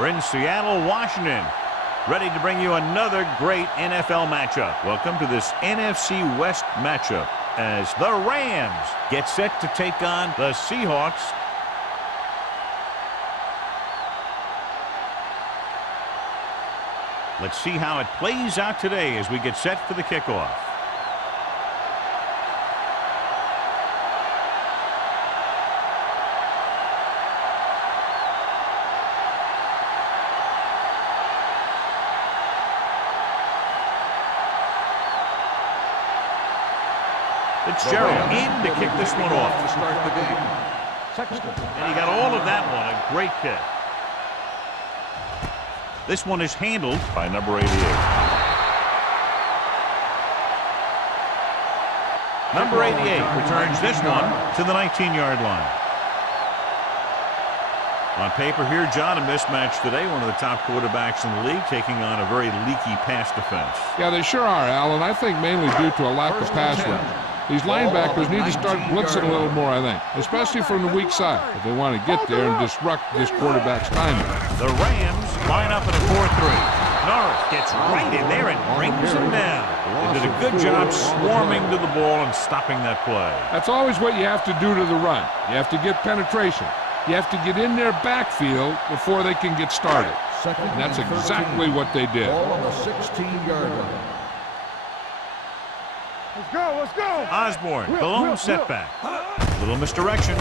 We're in Seattle, Washington, ready to bring you another great NFL matchup. Welcome to this NFC West matchup as the Rams get set to take on the Seahawks. Let's see how it plays out today as we get set for the kickoff. Fitzgerald in to kick this one off. To start the game. And he got all of that one. A great kick. This one is handled by number 88. Number 88 returns this one to the 19-yard line. On paper here, John, a mismatch today. One of the top quarterbacks in the league taking on a very leaky pass defense. Yeah, they sure are, Alan. I think mainly due to a lack of pass rush. These linebackers need to start blitzing a little more, I think, especially from the weak side if they want to get there and disrupt this quarterback's timing. The Rams line up in a 4-3. Norris gets right in there and brings him down. They did a good job swarming to the ball and stopping that play. That's always what you have to do to the run. You have to get penetration. You have to get in their backfield before they can get started. And that's exactly what they did. Ball on the 16-yard line. Let's go, let's go. Osborne, the lone setback. Little misdirection.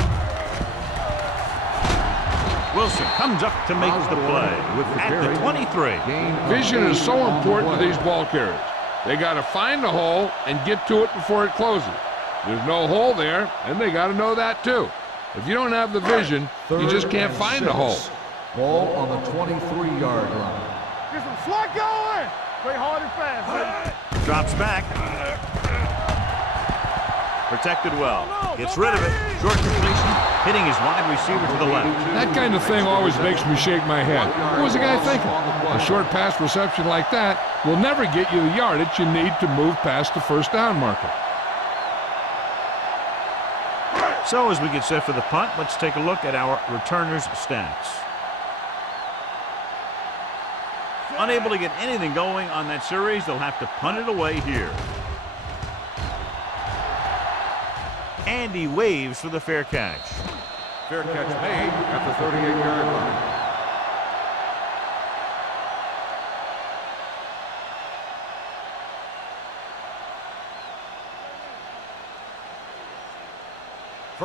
Wilson comes up to make the play at the 23. Vision is so important to these ball carriers. They got to find the hole and get to it before it closes. There's no hole there, and they got to know that too. If you don't have the vision, you just can't find the hole. Ball on the 23-yard line. Get some slot going. Play hard and fast, baby. Drops back. Protected well. Gets rid of it. Short completion. Hitting his wide receiver to the left. That kind of thing always makes me shake my head. What was the guy thinking? A short pass reception like that will never get you the yardage you need to move past the first down marker. So as we get set for the punt, let's take a look at our returners' stats. Unable to get anything going on that series, they'll have to punt it away here. And he waves for the fair catch. Fair catch made at the 38-yard line.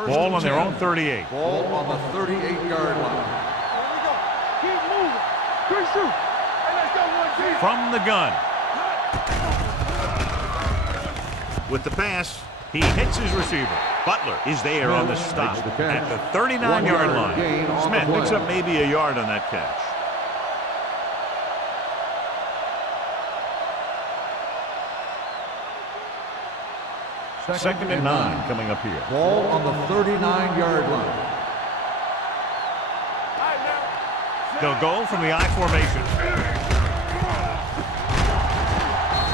Ball on their own 38. Ball on the 38-yard line. Here we go. Keep moving. Quick shoot. Hey, let's go, 1-2. From the gun. With the pass, he hits his receiver. Butler is there on the stop at the 39-yard line. Smith picks up maybe a yard on that catch. Second and 9 coming up here. Ball on the 39-yard line. They'll go from the I formation.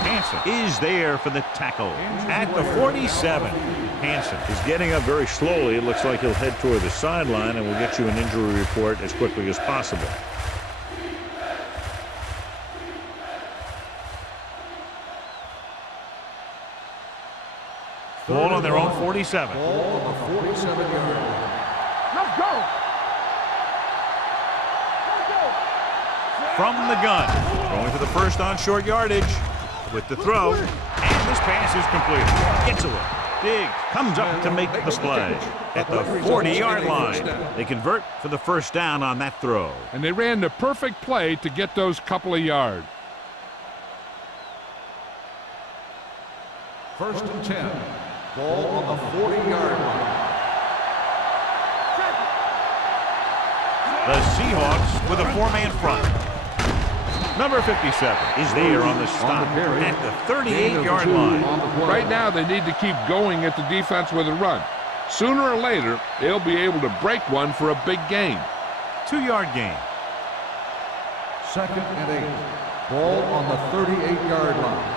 Hansen is there for the tackle at the 47. Hansen is getting up very slowly. It looks like he'll head toward the sideline, and we'll get you an injury report as quickly as possible. Ball on their own 47. Ball on the 47-yard line. Let's go. From the gun, going for the first on short yardage with the throw, and this pass is completed. Gets away. Diggs comes up to make the play at the 40-yard line. They convert for the first down on that throw. And they ran the perfect play to get those couple of yards. First and 10. Ball on the 40-yard line. The Seahawks with a four-man front. Number 57 is there on the stop at the 38-yard line. Right now, they need to keep going at the defense with a run. Sooner or later, they'll be able to break one for a big gain. 2-yard gain. Second and 8. Ball on the 38-yard line.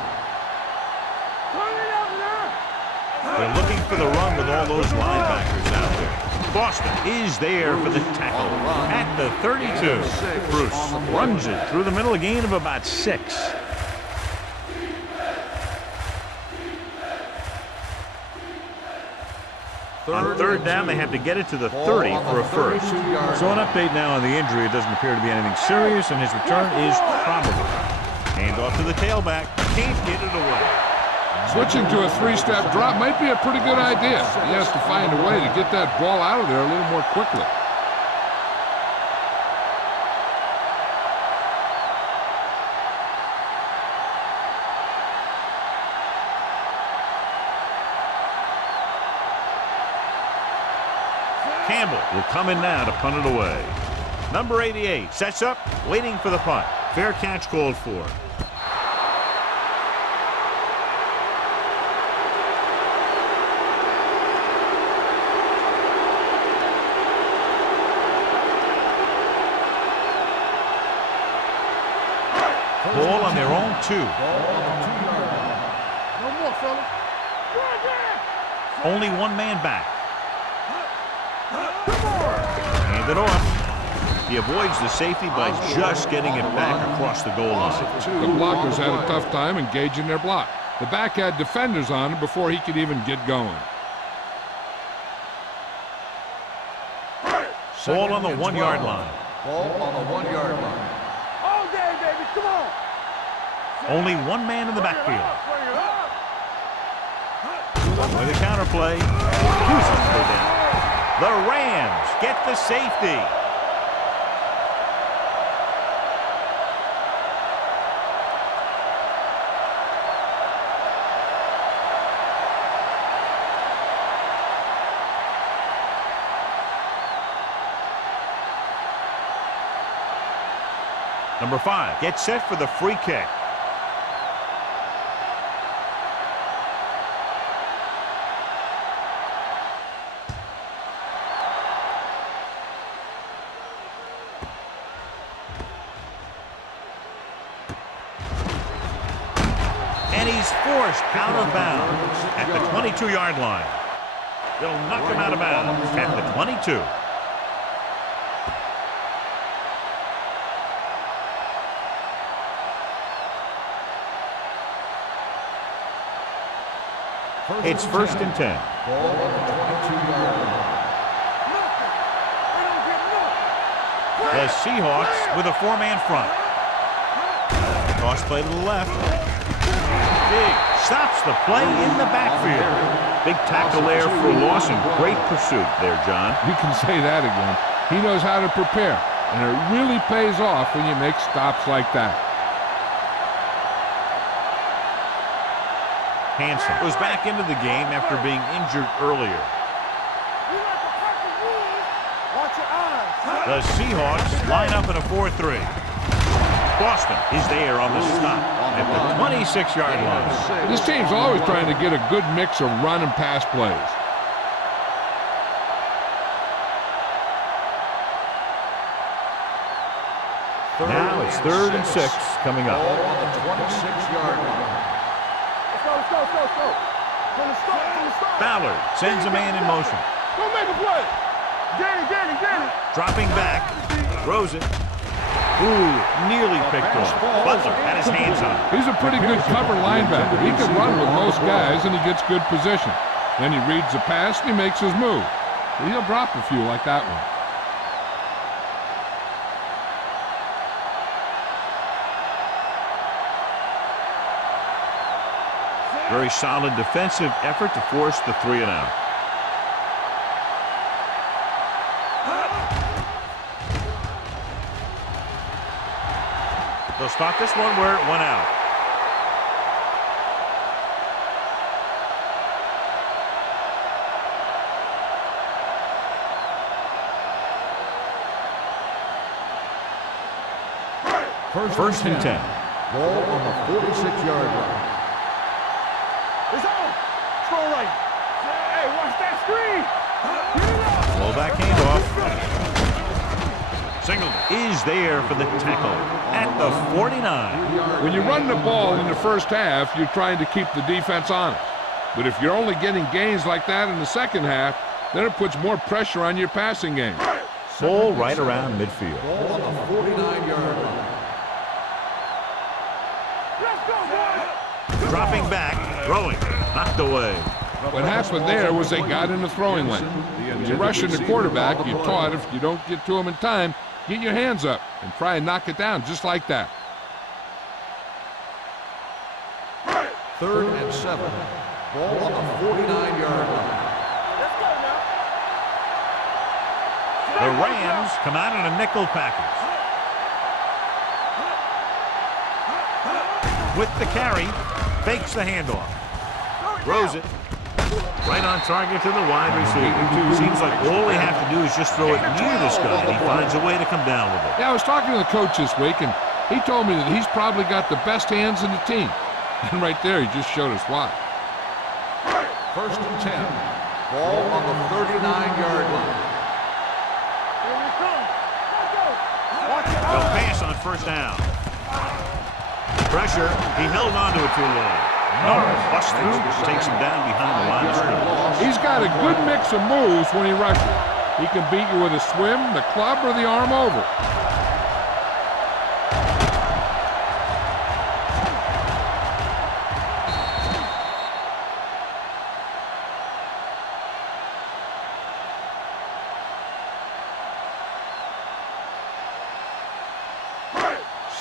They're looking for the run with all those linebackers out there. Boston is there for the tackle at the 32. Bruce runs it through the middle, a gain of about 6. On third down, they have to get it to the 30 for a first. So an update now on the injury. It doesn't appear to be anything serious, and his return is probable. Hand off to the tailback. Can't get it away. Switching to a 3-step drop might be a pretty good idea. He has to find a way to get that ball out of there a little more quickly. Campbell will come in now to punt it away. Number 88 sets up, waiting for the punt. Fair catch called for. Ball on their own 2. No more, fellas. Only one man back. Hand it off. He avoids the safety by just getting it back across the goal line. The blockers had a tough time engaging their block. The back had defenders on him before he could even get going. Ball on the 1-yard line. Ball on the 1-yard line. All day, baby. Come on. Only one man in the backfield. Bring it up. With a counterplay. Refuses to go down. The Rams get the safety. Number 5 gets set for the free kick. And he's forced out of bounds at the 22-yard line. They'll knock him out of bounds at the 22. It's 1st and 10. Ball on the 22-yard line. The Seahawks with a 4-man front. Toss play to the left. Big stops the play in the backfield. Big tackle there for a loss and great pursuit there, John. You can say that again. He knows how to prepare, and it really pays off when you make stops like that. Hansen was back into the game after being injured earlier. Watch your eyes. The Seahawks line up in a 4-3. Boston is there on the stop at the 26-yard line. This team's always trying to get a good mix of run and pass plays. Now it's 3rd and 6 coming up. Ball on the 26-yard line. Let's go. From the start. Ballard sends a man in motion. Go make a play. Get it. Dropping back, throws it. Ooh, nearly picked off. Butler had his hands on it. He's a pretty good cover linebacker. He can run with most guys, and he gets good position. Then he reads the pass, and he makes his move. He'll drop a few like that one. Very solid defensive effort to force the 3-and-out. They'll start this one where it went out. First and 10. Ball on the 46-yard line. It's on. Throw right. Hey, watch that screen. Fullback handoff. Singleton is there for the tackle at the 49. When you run the ball in the first half, you're trying to keep the defense honest. But if you're only getting gains like that in the second half, then it puts more pressure on your passing game. Ball right around midfield. Ball on the 49-yard line. Let's go, boys. Dropping back, throwing, knocked away. What happened there was they got in the throwing lane. When you're rushing the quarterback, you're taught if you don't get to him in time, get your hands up and try and knock it down just like that. 3rd and 7. Ball on the 49-yard line. Let's go now. The Rams come out in a nickel package. With the carry, fakes the handoff. Throws it. Right on target to the wide receiver. Seems like all they have to do is just throw it near this guy. He finds a way to come down with it. Yeah, I was talking to the coach this week, and he told me that he's probably got the best hands in the team. And right there, he just showed us why. 1st and 10. Ball on the 39-yard line. Here we come. Let's go. Watch it. They'll pass on 1st down. Pressure. He held on to it too long. Norris busts through, takes him down behind the line of scrimmage. He's got a good mix of moves when he rushes. He can beat you with a swim, the club, or the arm over.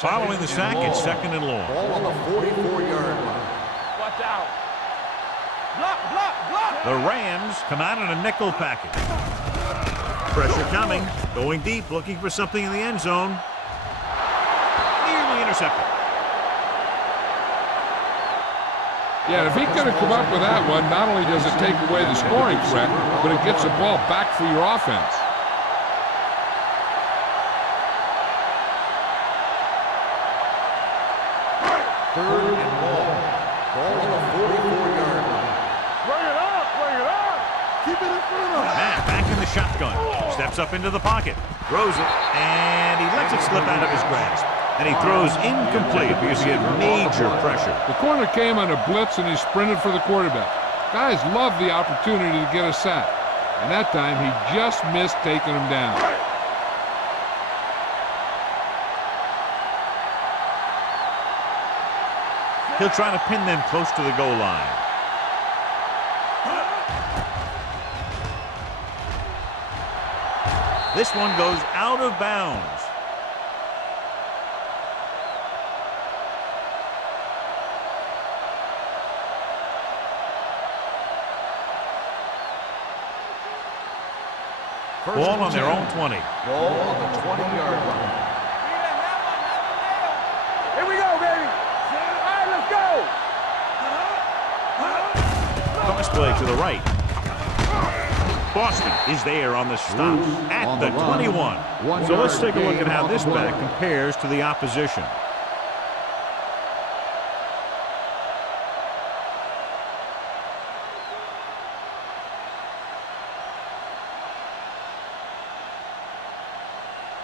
Following the sack, it's 2nd and long. Ball on the 44-yard line. Watch out. Block, block, block. The Rams come out in a nickel package. Pressure coming, going deep, looking for something in the end zone. Nearly intercepted. Yeah, if he could have come up with that one, not only does it take away the scoring threat, but it gets the ball back for your offense. Third and long. Ball on the 44-yard line. Bring it up, bring it up. Keep it in front of him. Matt back in the shotgun. Steps up into the pocket. Throws it. And he lets it slip out of his grasp. And he throws incomplete because he had major pressure. The corner came on a blitz and he sprinted for the quarterback. Guys love the opportunity to get a sack. And that time he just missed taking him down. He'll try to pin them close to the goal line. This one goes out of bounds. Ball on their own 20. Ball on the 20-yard line. Here we go, baby. All right, let's go. Toss play to the right. Boston is there on the stop at the 21. So let's take a look at how this back compares to the opposition.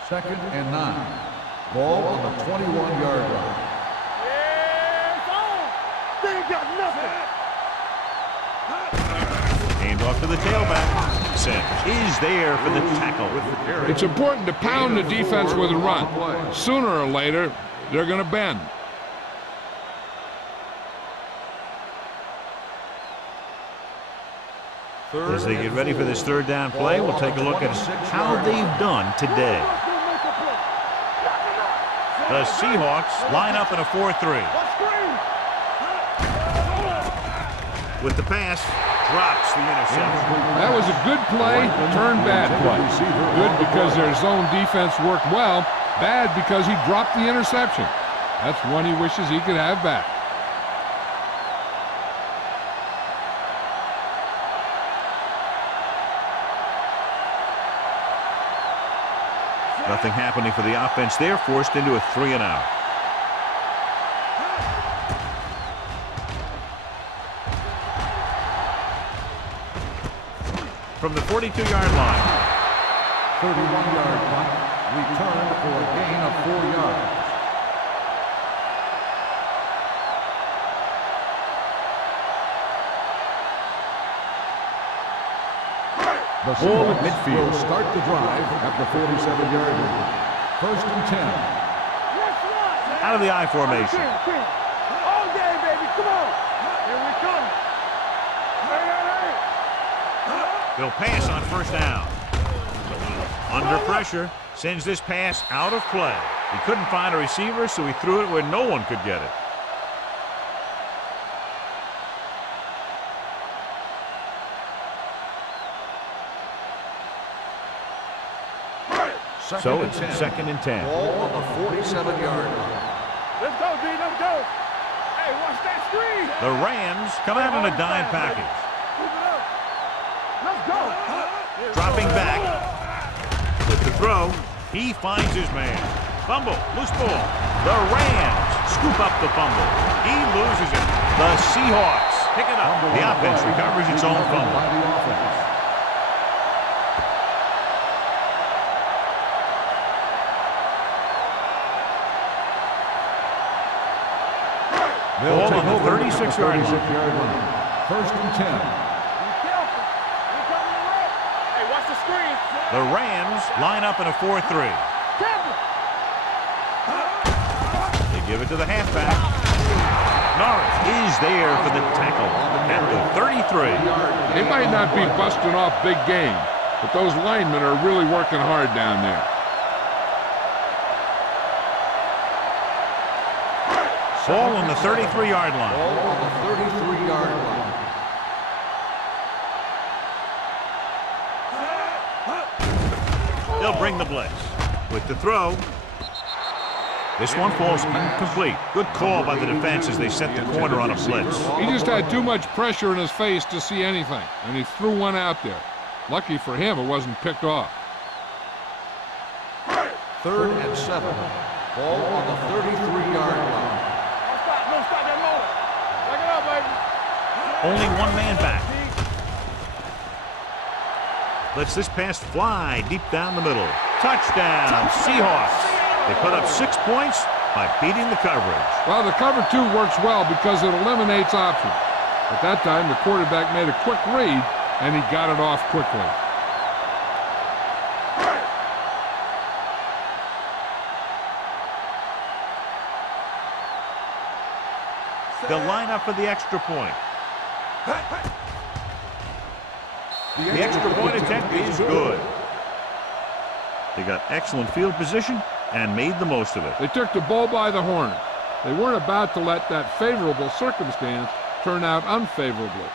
Second and 9. Ball on the 21-yard line. Yeah, it's on. They ain't got nothing. Hand off to the tailback. Sims is there for the tackle. It's important to pound the defense with a run. Sooner or later, they're going to bend. As they get ready for this 3rd down play, we'll take a look at how they've done today. The Seahawks line up in a 4-3. With the pass, drops the interception. That was a good play, turned bad play. Good because their zone defense worked well, bad because he dropped the interception. That's one he wishes he could have back. Nothing happening for the offense. They're forced into a 3-and-out. From the 42-yard line. 31-yard punt. Returned for a gain of 4 yards. The Ball at Seahawks midfield. will start the drive at the 47-yard line. 1st and 10. Out of the I formation. All day, baby. Come on. Here we come. They'll pass on 1st down. Under pressure, sends this pass out of play. He couldn't find a receiver, so he threw it where no one could get it. So it's 2nd and 10. Ball on the 47-yard line. Let's go, D. Let's go. Hey, watch that screen. The Rams come out in a dime package. Keep it up. Let's go. Dropping back. With the throw, he finds his man. Fumble, loose ball. The Rams scoop up the fumble. He loses it. The Seahawks pick it up. The offense recovers its own fumble. By the offense. Ball on the 36-yard line. 1st and 10. Be careful. We're coming to red. Hey, watch the screen. The Rams line up in a 4-3. Careful. They give it to the halfback. Norris is there for the tackle at the 33. They might not be busting off big game, but those linemen are really working hard down there. Ball on the 33-yard line. Ball on the 33-yard line. They'll bring the blitz. With the throw. This one falls incomplete. Good call by the defense as they set the corner on a blitz. He just had too much pressure in his face to see anything, and he threw one out there. Lucky for him, it wasn't picked off. 3rd and 7. Ball on the 33-yard line. Don't stop that motor. Back it up, baby. Only one man back. Lets this pass fly deep down the middle. Touchdown, Seahawks. They put up 6 points by beating the coverage. Well, the cover 2 works well because it eliminates options. At that time, the quarterback made a quick read, and he got it off quickly. They'll line up for the extra point. The extra point attempt is good. They got excellent field position and made the most of it. They took the bull by the horn. They weren't about to let that favorable circumstance turn out unfavorably.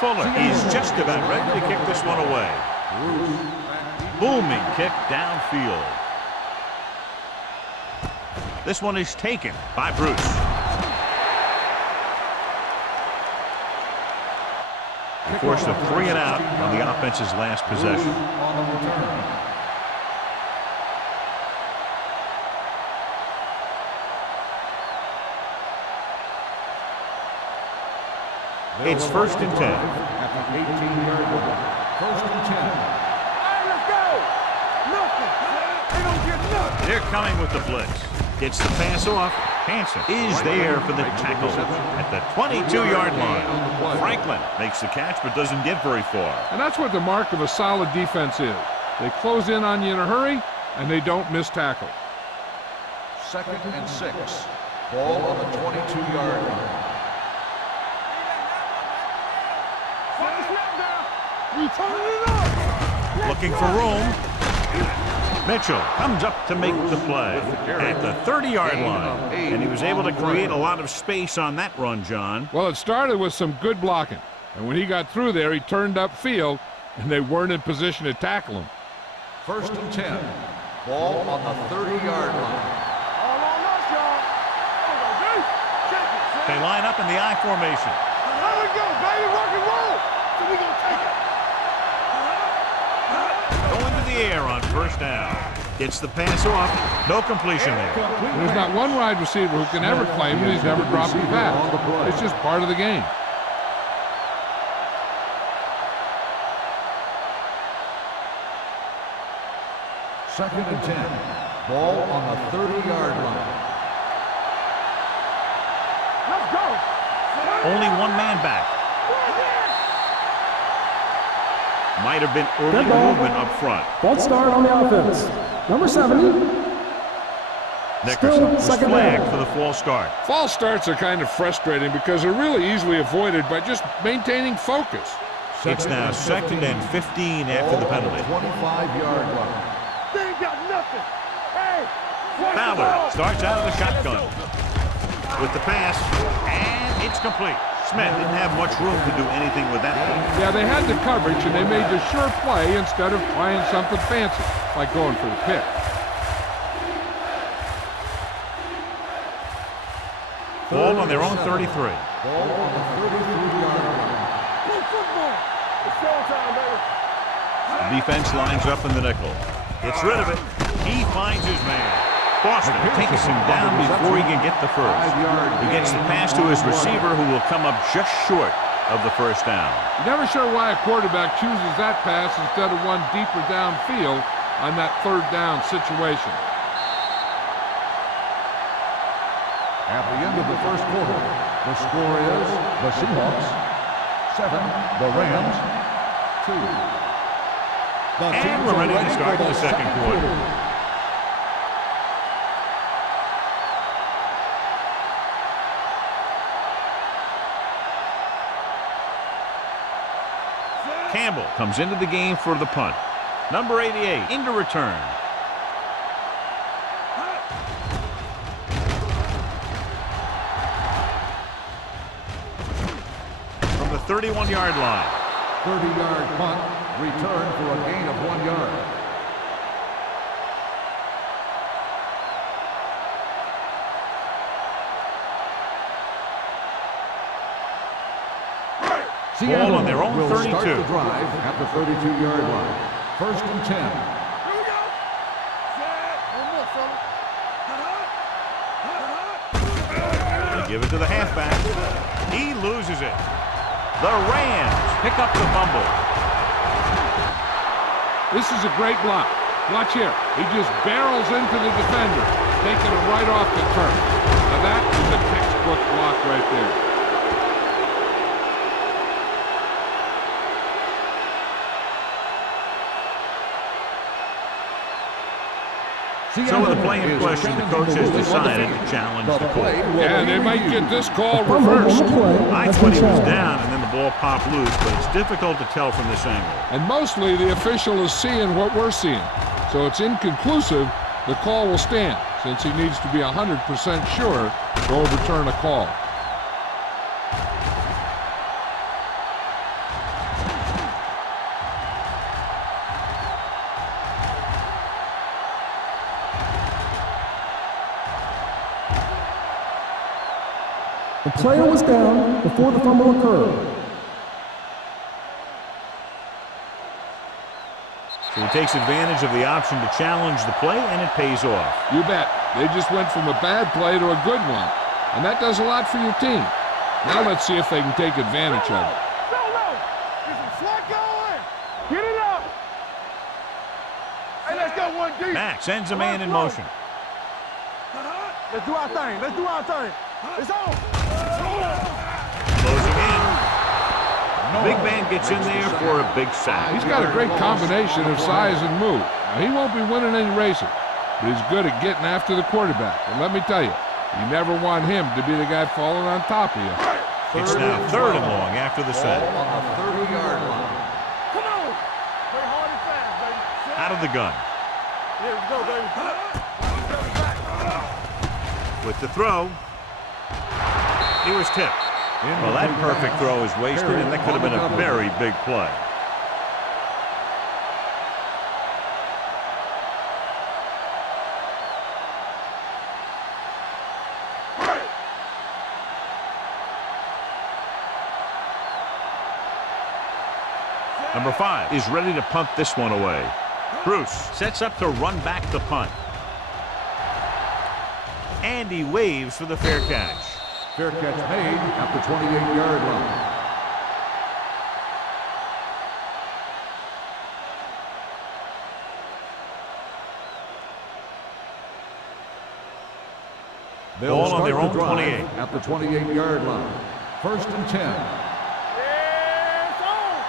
Fuller is just about ready to kick this one away. Booming kick downfield. This one is taken by Bruce. Forced a 3 and out on the offense's last possession. On the return. It's 1st and 10. At the 18-yard line. 1st and 10. All right, let's go. Nothing. They don't get nothing. They're coming with the blitz. Gets the pass off. Hanson is there for the tackle at the 22-yard line. Franklin makes the catch but doesn't get very far. And that's what the mark of a solid defense is. They close in on you in a hurry, and they don't miss tackle. 2nd and 6. Ball on the 22-yard line. Looking for room. Mitchell comes up to make the play at the 30-yard line. And he was able to create a lot of space on that run, John. Well, it started with some good blocking. And when he got through there, he turned upfield, and they weren't in position to tackle him. 1st and 10. Ball on the 30-yard line. All on us, y'all. Check it. They line up in the I formation. There we go, baby. Rock and roll. So we gonna take it. Going to the air on 1st down. Gets the pass off. No completion there. There's not one wide receiver who can ever claim that he's never dropped a pass. It's just part of the game. Second and 10. Ball on the 30-yard line. Let's go. Only one man back. Might have been early Good ball. movement up front. False start on the offense. Number 70. Nickerson was second flagged down. for the false start. False starts are kind of frustrating because they're really easily avoided by just maintaining focus. It's now second and 15 after the penalty. 25-yard line. They ain't got nothing. Hey, watch the Fowler ball. starts out of the shotgun with the pass, and it's complete. Smith didn't have much room to do anything with that one. Yeah, they had the coverage and they made the sure play instead of trying something fancy, like going for the pick. Ball on their own 33. Ball on the 33-yard line. Play football. It's showtime, baby. The defense lines up in the nickel. Gets rid of it. He finds his man. Boston takes him down before he can get the first. He gets the pass to his receiver, who will come up just short of the first down. You're never sure why a quarterback chooses that pass instead of one deeper downfield on that third down situation. At the end of the first quarter, the score is the Seahawks 7, the Rams 2. The And teams we're are ready to start for the second quarter. Campbell comes into the game for the punt. Number 88 into return. From the 31-yard line. 30-yard punt, return for a gain of 1 yard. Ball on their own will 32. start the drive at the 32-yard line. First and 10. Here we go. Set. One more, fella. They give it to the halfback. He loses it. The Rams pick up the fumble. This is a great block. Watch here. He just barrels into the defender, taking it right off the turf. Now that is a textbook block right there. So with the play in question, the coach has decided to challenge the call. Yeah, they might get this call reversed. I thought he was down and then the ball popped loose, but it's difficult to tell from this angle. And mostly the official is seeing what we're seeing. So it's inconclusive. The call will stand since he needs to be 100% sure to overturn a call. The player was down before the fumble occurred. So he takes advantage of the option to challenge the play, and it pays off. You bet. They just went from a bad play to a good one. And that does a lot for your team. Now let's see if they can take advantage of it. Solo. Get some slack going. Get it up. Hey, let's go one deep. Mack sends a man in motion. Let's do our thing. Let's do our thing. It's on. Closing in. Big man gets in there for a big sack. He's got a great combination of size and move. Now, he won't be winning any races, but he's good at getting after the quarterback. And let me tell you, you never want him to be the guy falling on top of you. It's now third and long after the set. Ball on the 30-yard line. Come on. Play hard and fast, baby. Out of the gun. Here we go, baby. With the throw. He was tipped. Well, that perfect throw is wasted, and that could have been a very big play. Number 5 is ready to punt this one away. Bruce sets up to run back the punt. And he waves for the fair catch. Fair catch made at the 28-yard line. They'll Ball on start their the own drive 28. at the 28-yard line. 1st and 10. Yes, on.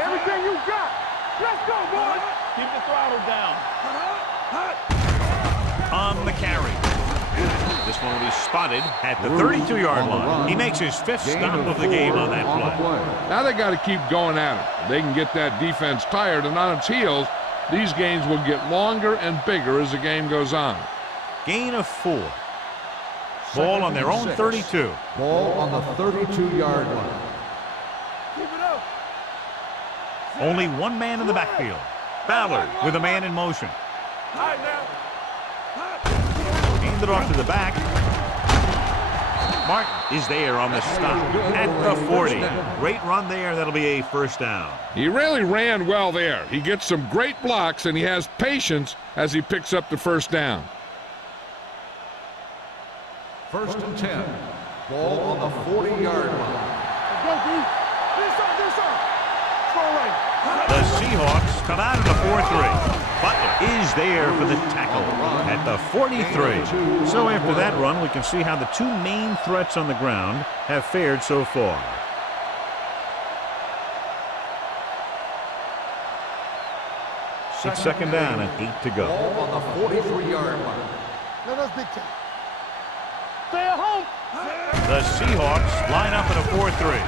Everything you got. Let's go, boys. Keep the throttle down. On the carry. This one will be spotted at the 32-yard line. He makes his 5th stop of the game on that play. Now they got to keep going at it. If they can get that defense tired and on its heels, these gains will get longer and bigger as the game goes on. Gain of 4. Ball on their own 32. Ball on the 32-yard line. Keep it up. Only one man in the backfield. Ballard with a man in motion. All right, now. Hand it off to the back. Martin is there on the stop at the 40. Great run there. That'll be a 1st down. He really ran well there. He gets some great blocks, and he has patience as he picks up the 1st down. 1st and 10. Ball on the 40-yard line. Go, D. This up. Throw right. The Seahawks come out in a 4-3. Butler is there for the tackle at the 43. So after that run, we can see how the two main threats on the ground have fared so far. It's 2nd down and 8 to go. Ball on the 43-yard line. Let us big time. Stay at home. The Seahawks line up in a 4-3.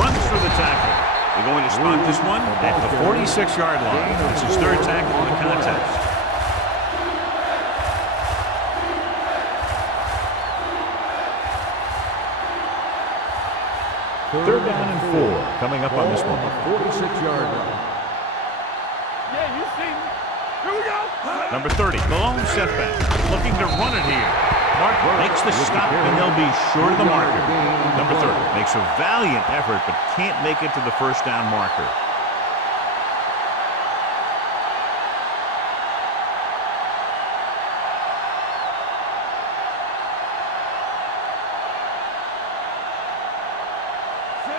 Runs through the tackle. They're going to spot this one at the 46-yard line. It's his 3rd tackle of the contest. Third down and 4 coming up on this one. 46-yard line. Yeah, you see me. Here we go. Number 30, Malone setback. Looking to run it here. Martin makes the stop, and they'll be short of the marker. Number 30 makes a valiant effort, but can't make it to the 1st down marker.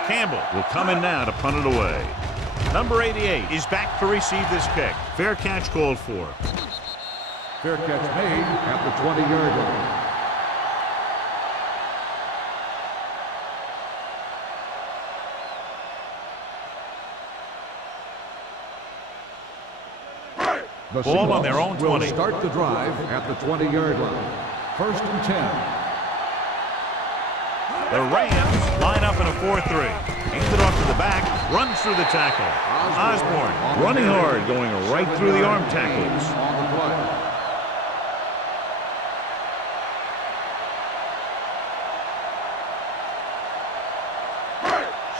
Campbell will come in now to punt it away. Number 88 is back to receive this kick. Fair catch called for. Fair catch made at the 20-yard line. The Ball on their Seahawks own will 20. start the drive at the 20-yard line. 1st and 10. The Rams line up in a 4-3. Hands it off to the back, runs through the tackle. Osborne running hard, going right through the arm tackles. On the play.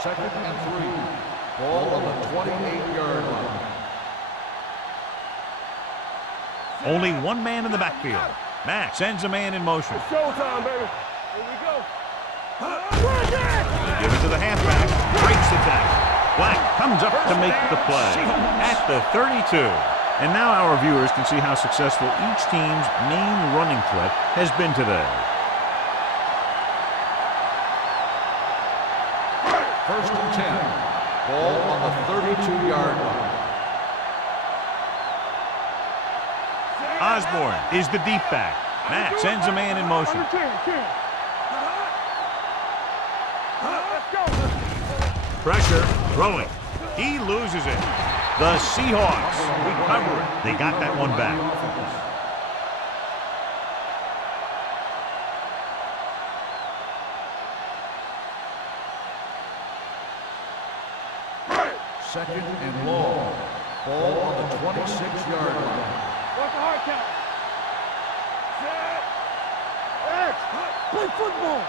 Second and 3. Ball on the 28-yard line. Only one man in the backfield. Matt sends a man in motion. Showtime, baby. Here we go. Give it to the halfback. Breaks the tackle. Black comes up to make the play at the 32. And now our viewers can see how successful each team's main running threat has been today. 1st and 10. Ball on the 32-yard line. Osborne is the deep back. Matt sends a man in motion. Pressure, throwing. He loses it. The Seahawks recover it. They got that one back. Second and long. Ball on the 26-yard line. Watch the hard count. Set. X. Play football.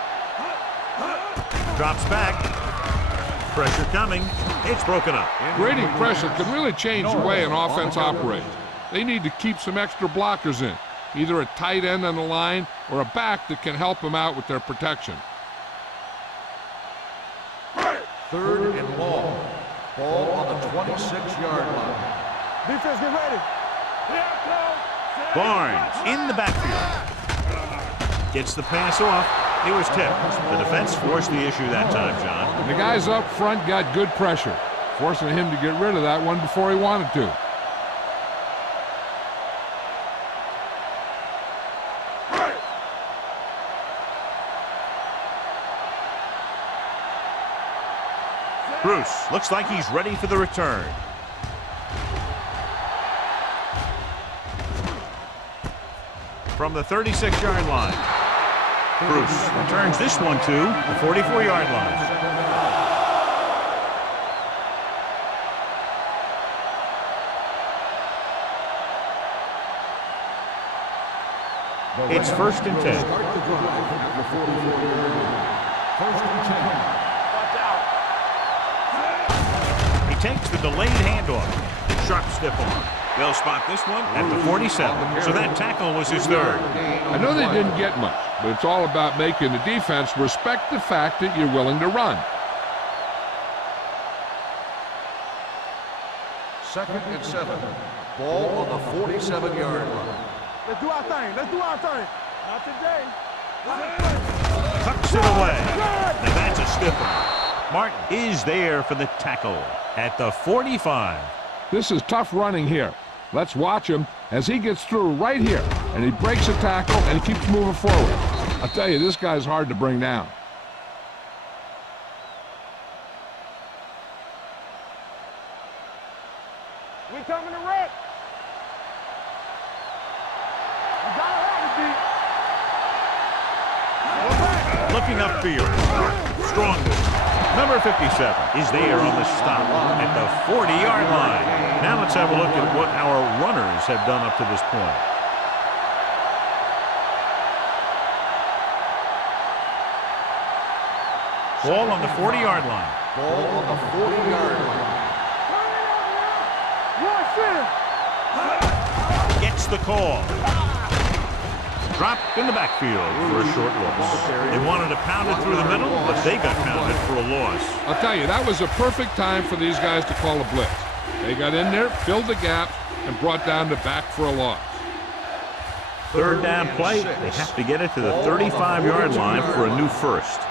Drops back. Pressure coming. It's broken up. Grading pressure can really change the way an offense operates. They need to keep some extra blockers in, either a tight end on the line or a back that can help them out with their protection. 3rd and long. Ball on the 26-yard line. Defense, get ready. Barnes in the backfield. Gets the pass off. It was tipped. The defense forced the issue that time, John. The guys up front got good pressure, forcing him to get rid of that one before he wanted to. Bruce looks like he's ready for the return. From the 36-yard line, Bruce returns this one to the 44-yard line. It's 1st and 10. Start the drive at the 44-yard line. 1st and 10. He takes the delayed handoff. Sharp stiff arm. They'll spot this one at the 47. So that tackle was his 3rd. I know they didn't get much, but it's all about making the defense respect the fact that you're willing to run. 2nd and 7. Ball on the 47-yard line. Let's do our thing. Let's do our thing. Not today. Tucks it away. Now that's a stiff arm. Martin is there for the tackle at the 45. This is tough running here. Let's watch him as he gets through right here, and he breaks a tackle, and he keeps moving forward. I'll tell you, this guy's hard to bring down. We coming to wreck. We gotta have it, D. Looking upfield. Strong move. Number 57 is there on the stop at the 40-yard line. Now let's have a look at what our runners have done up to this point. Ball on the 40-yard line. Ball on the 40-yard line. Gets the call. Dropped in the backfield for a short loss. They wanted to pound it through the middle, but they got pounded for a loss. I'll tell you, that was a perfect time for these guys to call a blitz. They got in there, filled the gap, and brought down the back for a loss. 3rd down play. They have to get it to the 35-yard line for a new 1st.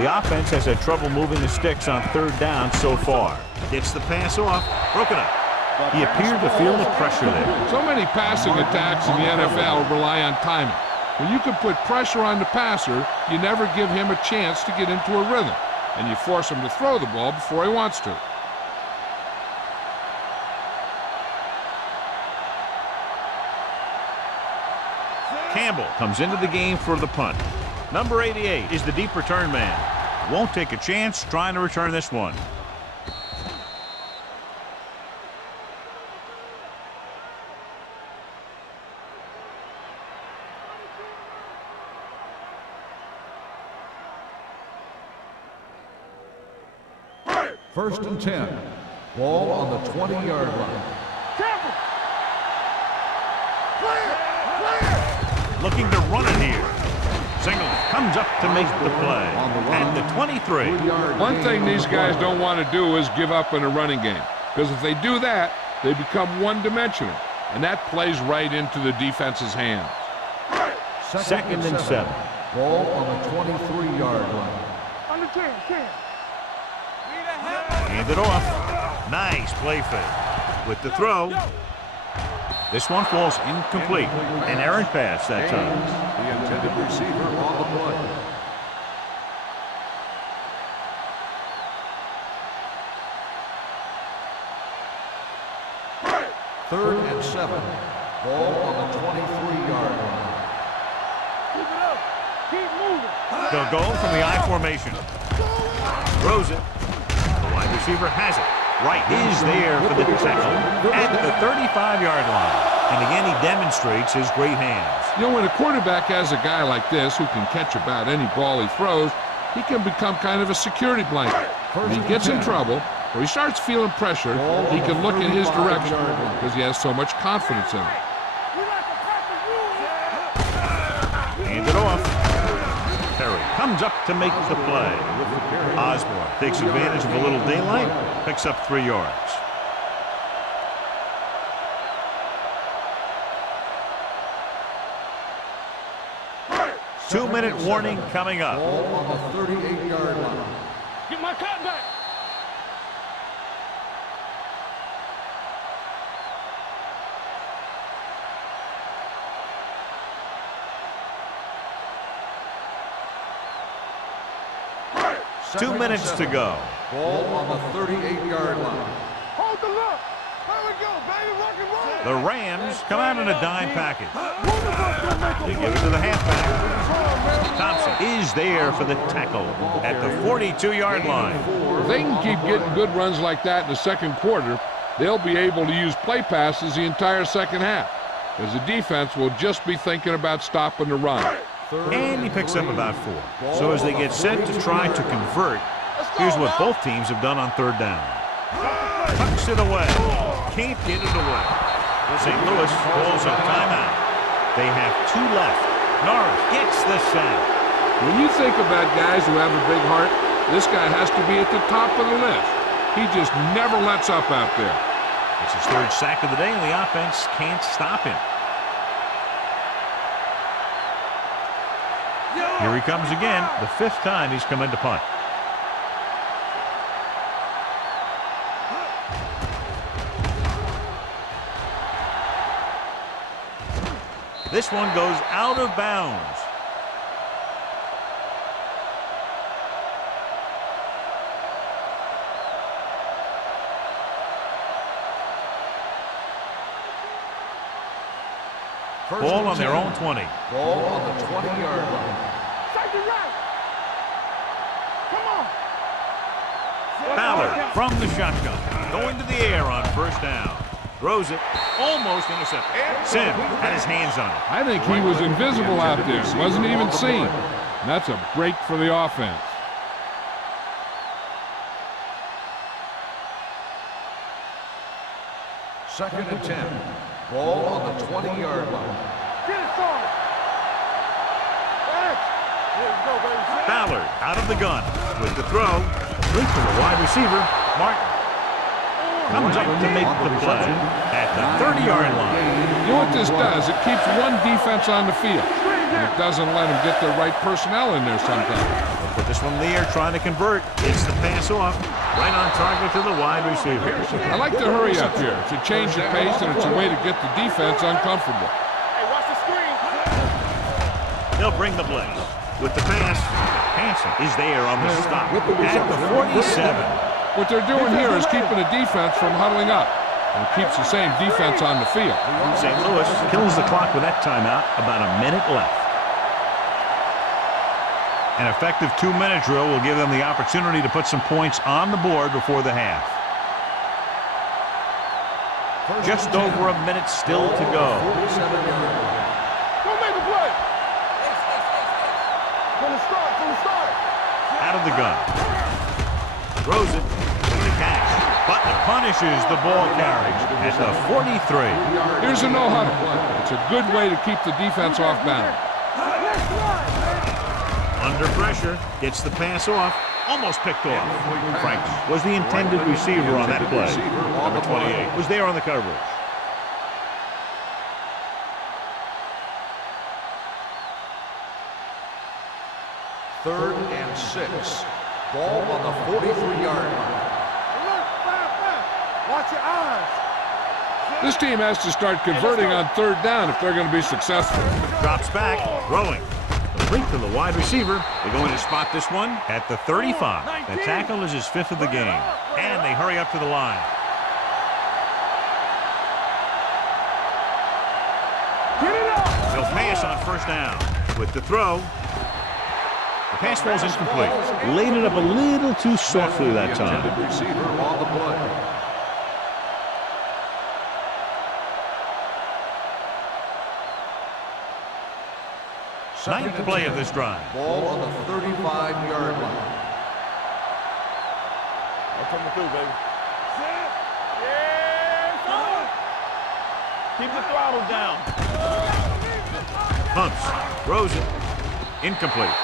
The offense has had trouble moving the sticks on 3rd down so far. Gets the pass off. Broken up. He appeared to feel the pressure there. So many passing attacks in the NFL rely on timing. When you can put pressure on the passer, you never give him a chance to get into a rhythm, and you force him to throw the ball before he wants to. Campbell comes into the game for the punt. Number 88 is the deep return man. Won't take a chance trying to return this one. First and 10. Ball on the 20-yard line. Looking to run it here. Single comes up to make the play. And the 23. One thing these guys don't want to do is give up in a running game, because if they do that, they become one-dimensional, and that plays right into the defense's hands. 2nd and 7. Ball on the 23-yard line. Under 10. Hand it off. Nice play fake. With the throw. This one falls incomplete. An errant pass that time. The intended receiver on the play. Third and 7. Ball on the 23-yard line. Keep it up. Keep moving. They'll go from the I formation. Throws it. The wide receiver has it. Wright is there for the tackle at the 35-yard line. And again, he demonstrates his great hands. You know, when a quarterback has a guy like this who can catch about any ball he throws, he can become kind of a security blanket. When he gets in trouble, or he starts feeling pressure, he can look in his direction because he has so much confidence in it. Hand it off. Perry comes up to make the play. Osborne takes advantage of a little daylight, picks up 3 yards. Two-minute warning coming up. Ball on the 38-yard line. Get my cut back. 2 minutes to go. Ball on the 38-yard line. Hold the look. There we go, baby. Rock and roll. The Rams come out in a dime package. They give it to the halfback. Thompson is there for the tackle at the 42-yard line. If they can keep getting good runs like that in the second quarter, they'll be able to use play passes the entire second half, as the defense will just be thinking about stopping the run. And he picks up about 4. So as they get set to try to convert, here's what both teams have done on third down. Tucks it away. Can't get it away. St. Louis calls a timeout. They have 2 left. Norris gets the sack. When you think about guys who have a big heart, this guy has to be at the top of the list. He just never lets up out there. It's his 3rd sack of the day, and the offense can't stop him. Here he comes again, the 5th time he's come in to punt. This one goes out of bounds. Ball on their own 20. Ball on the 20-yard line. Take it right. Come on. Ballard from the shotgun. Going to the air on 1st down. Throws it. Almost intercepted. Sim had his hands on it. I think he was invisible out there. Wasn't even seen. And that's a break for the offense. Second and 10. Ball on the 20-yard line. Get it started. Here we go, baby. Ballard out of the gun with the throw. Complete to the wide receiver, Martin. Comes up to make the play at the 30-yard line. You know what this does? It keeps one defense on the field. And it doesn't let them get the right personnel in there sometimes. They'll put this one in the air, trying to convert. It's the pass off. Right on target to the wide receiver. I like to hurry up here. It's a change of pace, and it's a way to get the defense uncomfortable. Hey, watch the screen. They'll bring the blitz. With the pass, Hansen is there on the stop at the 47. What they're doing here is keeping the defense from huddling up and keeps the same defense on the field. St. Louis kills the clock with that timeout. About a minute left. An effective 2-minute drill will give them the opportunity to put some points on the board before the half. Just over a minute still to go. Go make a play. From the start. Out of the gun. Throws it to the catch. Butler punishes the ball carriage at the 43. Here's a no huddle. It's a good way to keep the defense off balance. Under pressure, gets the pass off, almost picked off. Franks was the intended receiver on that play. Number 28 was there on the coverage. Third and 6. Ball on the 43-yard line. Look, watch your eyes. This team has to start converting on third down if they're going to be successful. Drops back, throwing. Complete to the wide receiver. They're going to spot this one at the 35. The tackle is his 5th of the game. And they hurry up to the line. Get it up. They'll pass on 1st down. With the throw, the pass falls incomplete. Laid it up a little too softly that time. Receiver on the play. Ninth play of this drive. Ball on the 35-yard line. I'm coming through, baby. Yeah, son. Keep the throttle down. Pumps, throws it, incomplete.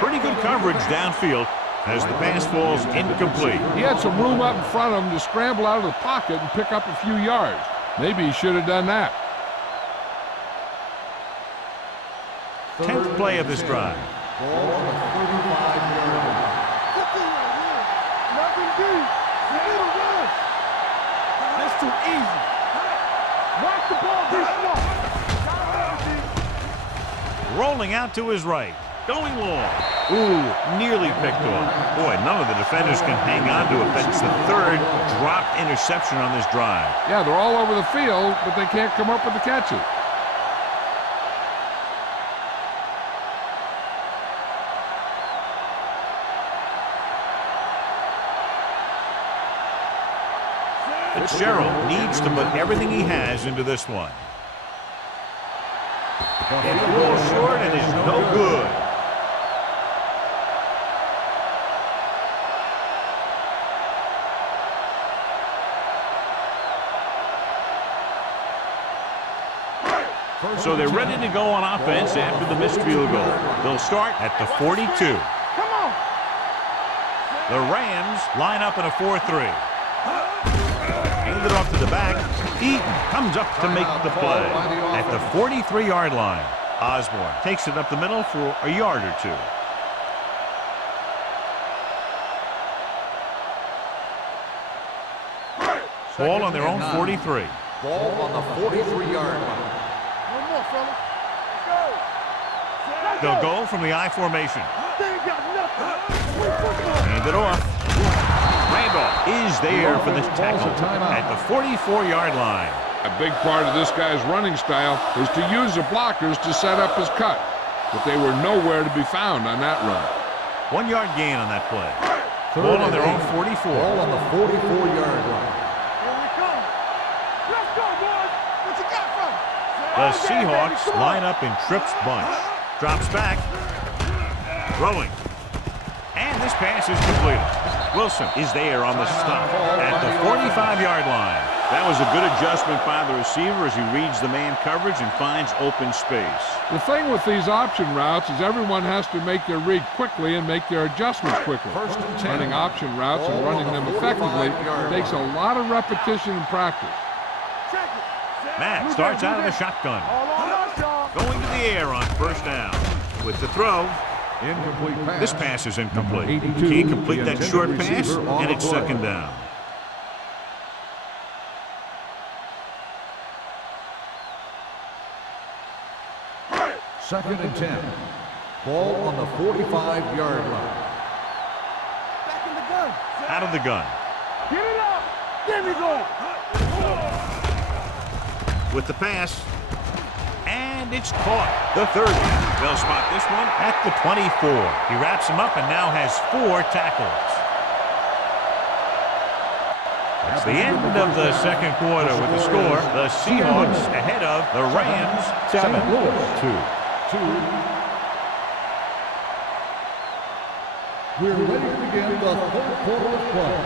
Pretty good coverage downfield as the pass falls incomplete. He had some room up in front of him to scramble out of the pocket and pick up a few yards. Maybe he should have done that. 10th play of this drive. Ball on the 35-yard line. Nothing deep. Little rush. That's too easy. Watch the ball be smart. Rolling out to his right. Going long. Ooh, nearly picked off. Boy, none of the defenders can hang on to it. That's the third dropped interception on this drive. Yeah, they're all over the field, but they can't come up with the catches. Fitzgerald needs to put everything he has into this one. It's a little short and is no good. So they're ready to go on offense after the missed field goal. They'll start at the 42. Come on. The Rams line up in a 4-3. Handed off to the back. Eaton comes up to make the play at the 43-yard line. Osborne takes it up the middle for a yard or two. Ball on their own 43. Ball on the 43-yard line. No more, fellas. Let's go. They'll go from the I formation. They ain't got nothing. Hand it off. Randolph is there for the tackle at the 44-yard line. A big part of this guy's running style is to use the blockers to set up his cut, but they were nowhere to be found on that run. 1 yard gain on that play. Ball on their own 44. Ball on the 44-yard line. Here we come. Let's go, boys. What you got from? The Seahawks line up in Tripp's bunch. Drops back. Throwing. And this pass is completed. Wilson is there on the stop at the 45-yard line. That was a good adjustment by the receiver as he reads the man coverage and finds open space. The thing with these option routes is everyone has to make their read quickly and make their adjustments quickly. Running option routes and running them effectively takes a lot of repetition and practice. Matt starts out of the shotgun. Going to the air on first down. With the throw. Incomplete pass. This pass is incomplete. Can't complete that short pass, and it's second down. Second and 10. Ball on the 45-yard line. Back in the gun. Out of the gun. Get it up. There we go. With the pass. And it's caught. The 30. They'll spot this one at the 24. He wraps him up and now has 4 tackles. That's the end of the second quarter with the score. The Seahawks ahead of the Rams 7-2. We're ready to begin the third quarter of play.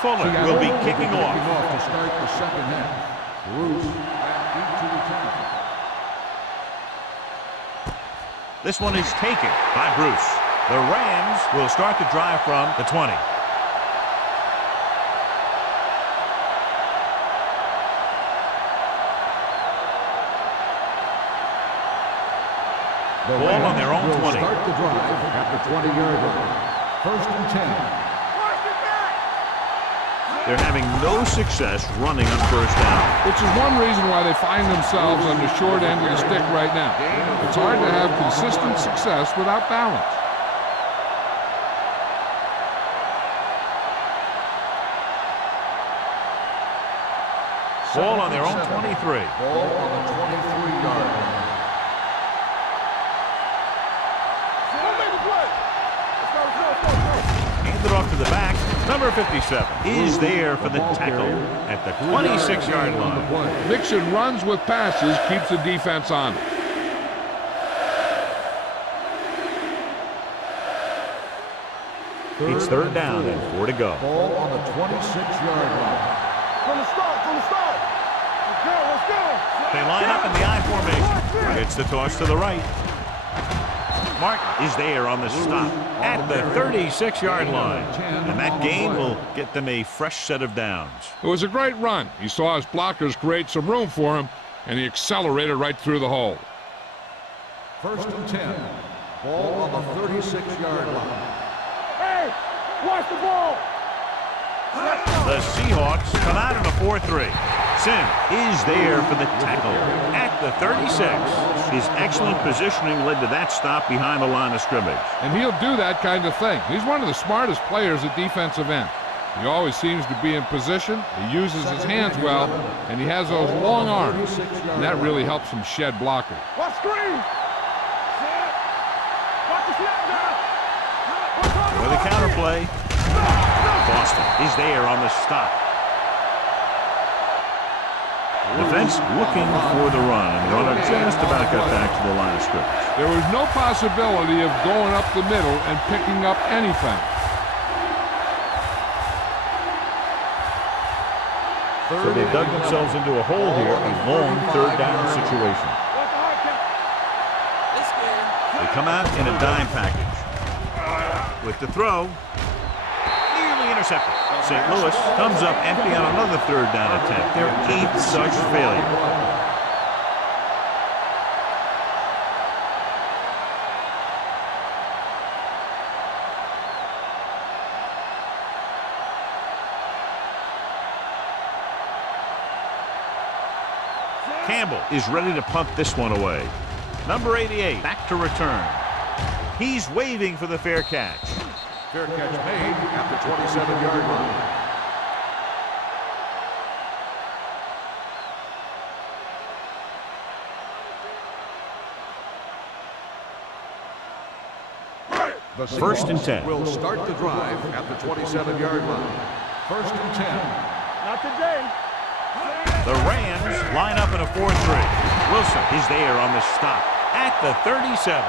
Fuller will be kicking off. To start the second half. Bruce at deep to return. This one is taken by Bruce. The Rams will start the drive from the 20. Ball on their own 20. Start the drive at the 20-yard line. First and 10. They're having no success running on first down. Which is one reason why they find themselves on the short end of the stick right now. It's hard to have consistent success without balance. Ball on their own 23. Ball on the 23-yard line. Handed off to the back. Number 57 is there for the tackle at the 26-yard line. Mixon runs with passes, keeps the defense on. It's third down and 4 to go. Ball on the 26-yard line. From the start. Let's go. They line up in the I formation. It's the toss to the right. Martin is there on the stop at the 36-yard line. And that gain will get them a fresh set of downs. It was a great run. He saw his blockers create some room for him, and he accelerated right through the hole. First and 10. Ball on the 36-yard line. Hey, watch the ball. The Seahawks come out in a 4-3. Sim is there for the tackle at the 36. His excellent positioning led to that stop behind the line of scrimmage. And he'll do that kind of thing. He's one of the smartest players at defensive end. He always seems to be in position, he uses his hands well, and he has those long arms, and that really helps him shed blockers. Watch screen. Watch the snap down. With a counterplay, Boston is there on the stop. Defense looking for the run, and the runner just about got back to the line of scrimmage. There was no possibility of going up the middle and picking up anything. So they dug themselves into a hole here, a long third down situation. They come out in a dime package. With the throw, nearly intercepted. St. Louis comes up empty on another third down attempt. Their 8th such failure. Campbell is ready to punt this one away. Number 88 back to return. He's waving for the fair catch. Fair catch made at the 27-yard line. The First and 10. Will start the drive at the 27-yard line. First and 10. Not today. The Rams line up in a 4-3. Wilson is there on the stop at the 37.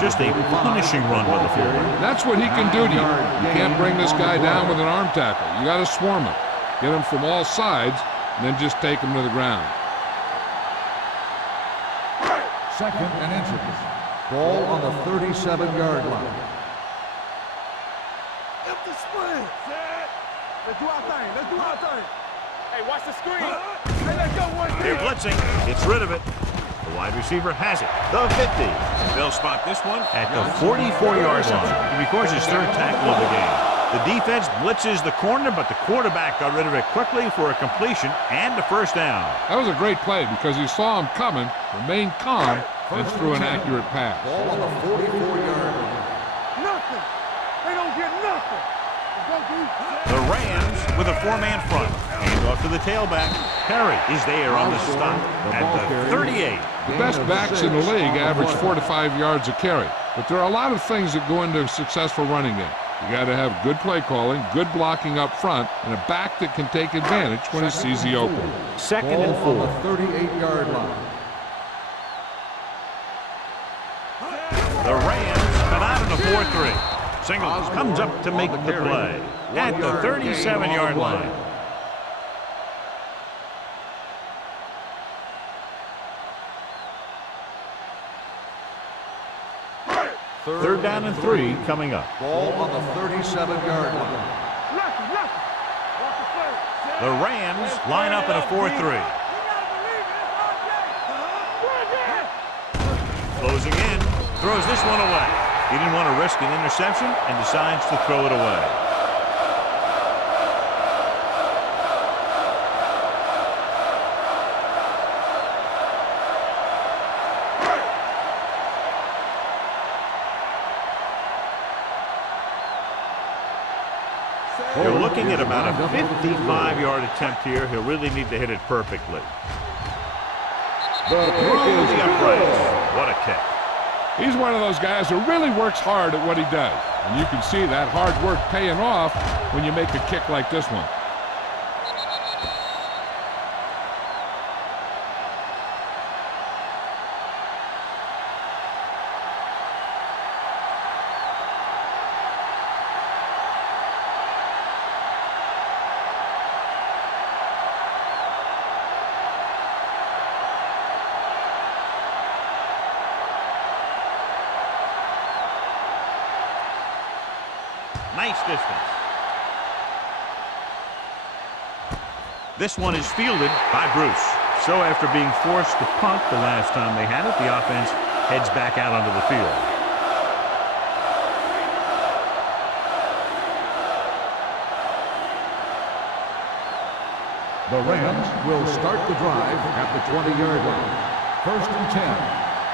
Just a punishing run by the fullback. That's what he can do to you. You can't bring this guy down with an arm tackle. You got to swarm him. Get him from all sides, and then just take him to the ground. Second and inches. Ball on the 37-yard line. Empty split. Let's do our thing. Let's do our thing. Hey, watch the screen. Hey, let's go one. They're blitzing. Gets rid of it. The wide receiver has it. The 50. They'll spot this one at the 44-yard line. He records his third tackle of the game. The defense blitzes the corner, but the quarterback got rid of it quickly for a completion and a first down. That was a great play because he saw him coming, remained calm, and threw an accurate pass. Ball on the 44-yard line. Nothing. They don't get nothing. The Rams with a 4-man front. Hand off to the tailback. Perry is there on the stop at the 38. The best backs in the league average 4 to 5 yards a carry. But there are a lot of things that go into a successful running game. You got to have good play calling, good blocking up front, and a back that can take advantage when he sees the opening. Second and 4. On the 38-yard line. The Rams come out in a 4-3. Singles comes up to make the play at the 37-yard line. Third down and 3 coming up. Ball on the 37-yard line. The Rams line up in a 4-3. Closing in, throws this one away. He didn't want to risk an interception and decides to throw it away. You're looking at about a 55-yard attempt here. He'll really need to hit it perfectly. The Through the uprights. What a kick. He's one of those guys who really works hard at what he does. And you can see that hard work paying off when you make a kick like this one. Nice distance. This one is fielded by Bruce. So after being forced to punt the last time they had it, the offense heads back out onto the field. The Rams will start the drive at the 20-yard line. First and 10.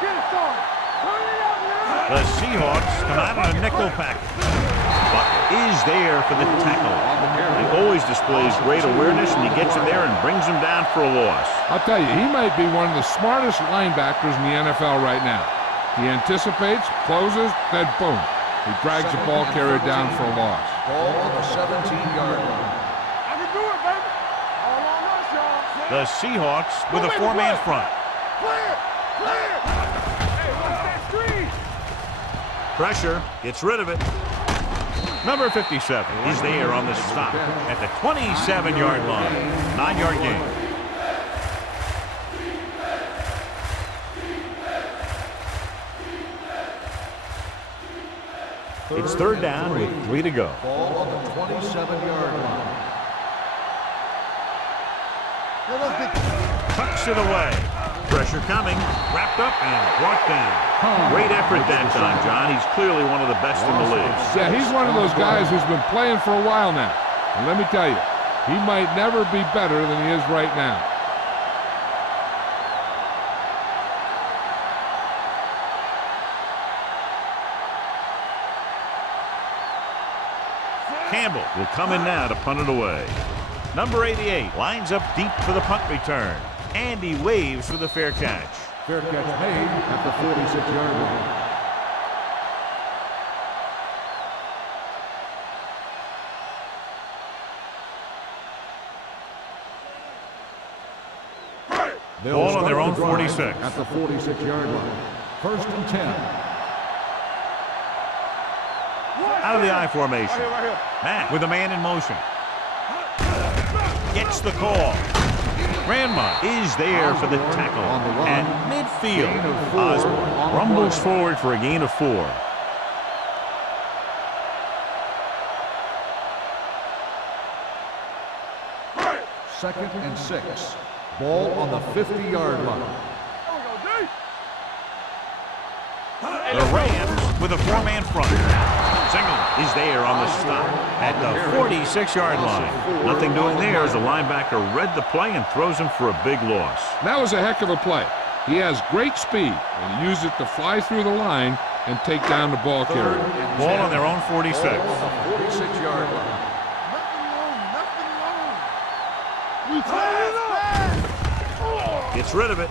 Get it started. Turn it up now. The Seahawks come out in a nickel package. But is there for the tackle. He always displays great awareness, and he gets in there and brings him down for a loss. I'll tell you, he might be one of the smartest linebackers in the NFL right now. He anticipates, closes, then boom. He drags the ball carrier down for a loss. Ball on the 17-yard line. I can do it, baby. All on us, y'all. The Seahawks with a four-man front. Clear! Clear! Hey, what's that screen? Pressure, gets rid of it. Number 57 is there on the stop at the 27-yard line. 9-yard gain. It's third down with 3 to go. Ball on the 27-yard line. Tucks it away. Pressure coming. Wrapped up and brought down. Great effort that time, John. He's clearly one of the best in the league. Yeah, he's one of those guys who's been playing for a while now. And let me tell you, he might never be better than he is right now. Campbell will come in now to punt it away. Number 88 lines up deep for the punt return. And he waves for the fair catch. Fair catch made at the 46-yard line. Ball on their own 46. At the 46-yard line. First and 10. Out of the I formation. Right here. Matt with a man in motion. Gets the call. Grandma is there for the tackle. And midfield, Osborne rumbles forward for a gain of 4. Second and 6. Ball on the 50-yard line. There we go, D. The Rams with a four-man front. Singleton is there on the stop at the 46-yard line. Nothing doing there as the linebacker read the play and throws him for a big loss. That was a heck of a play. He has great speed, and he used it to fly through the line and take down the ball carrier. Ball on their own 46. Ball on the 46-yard line. Gets rid of it.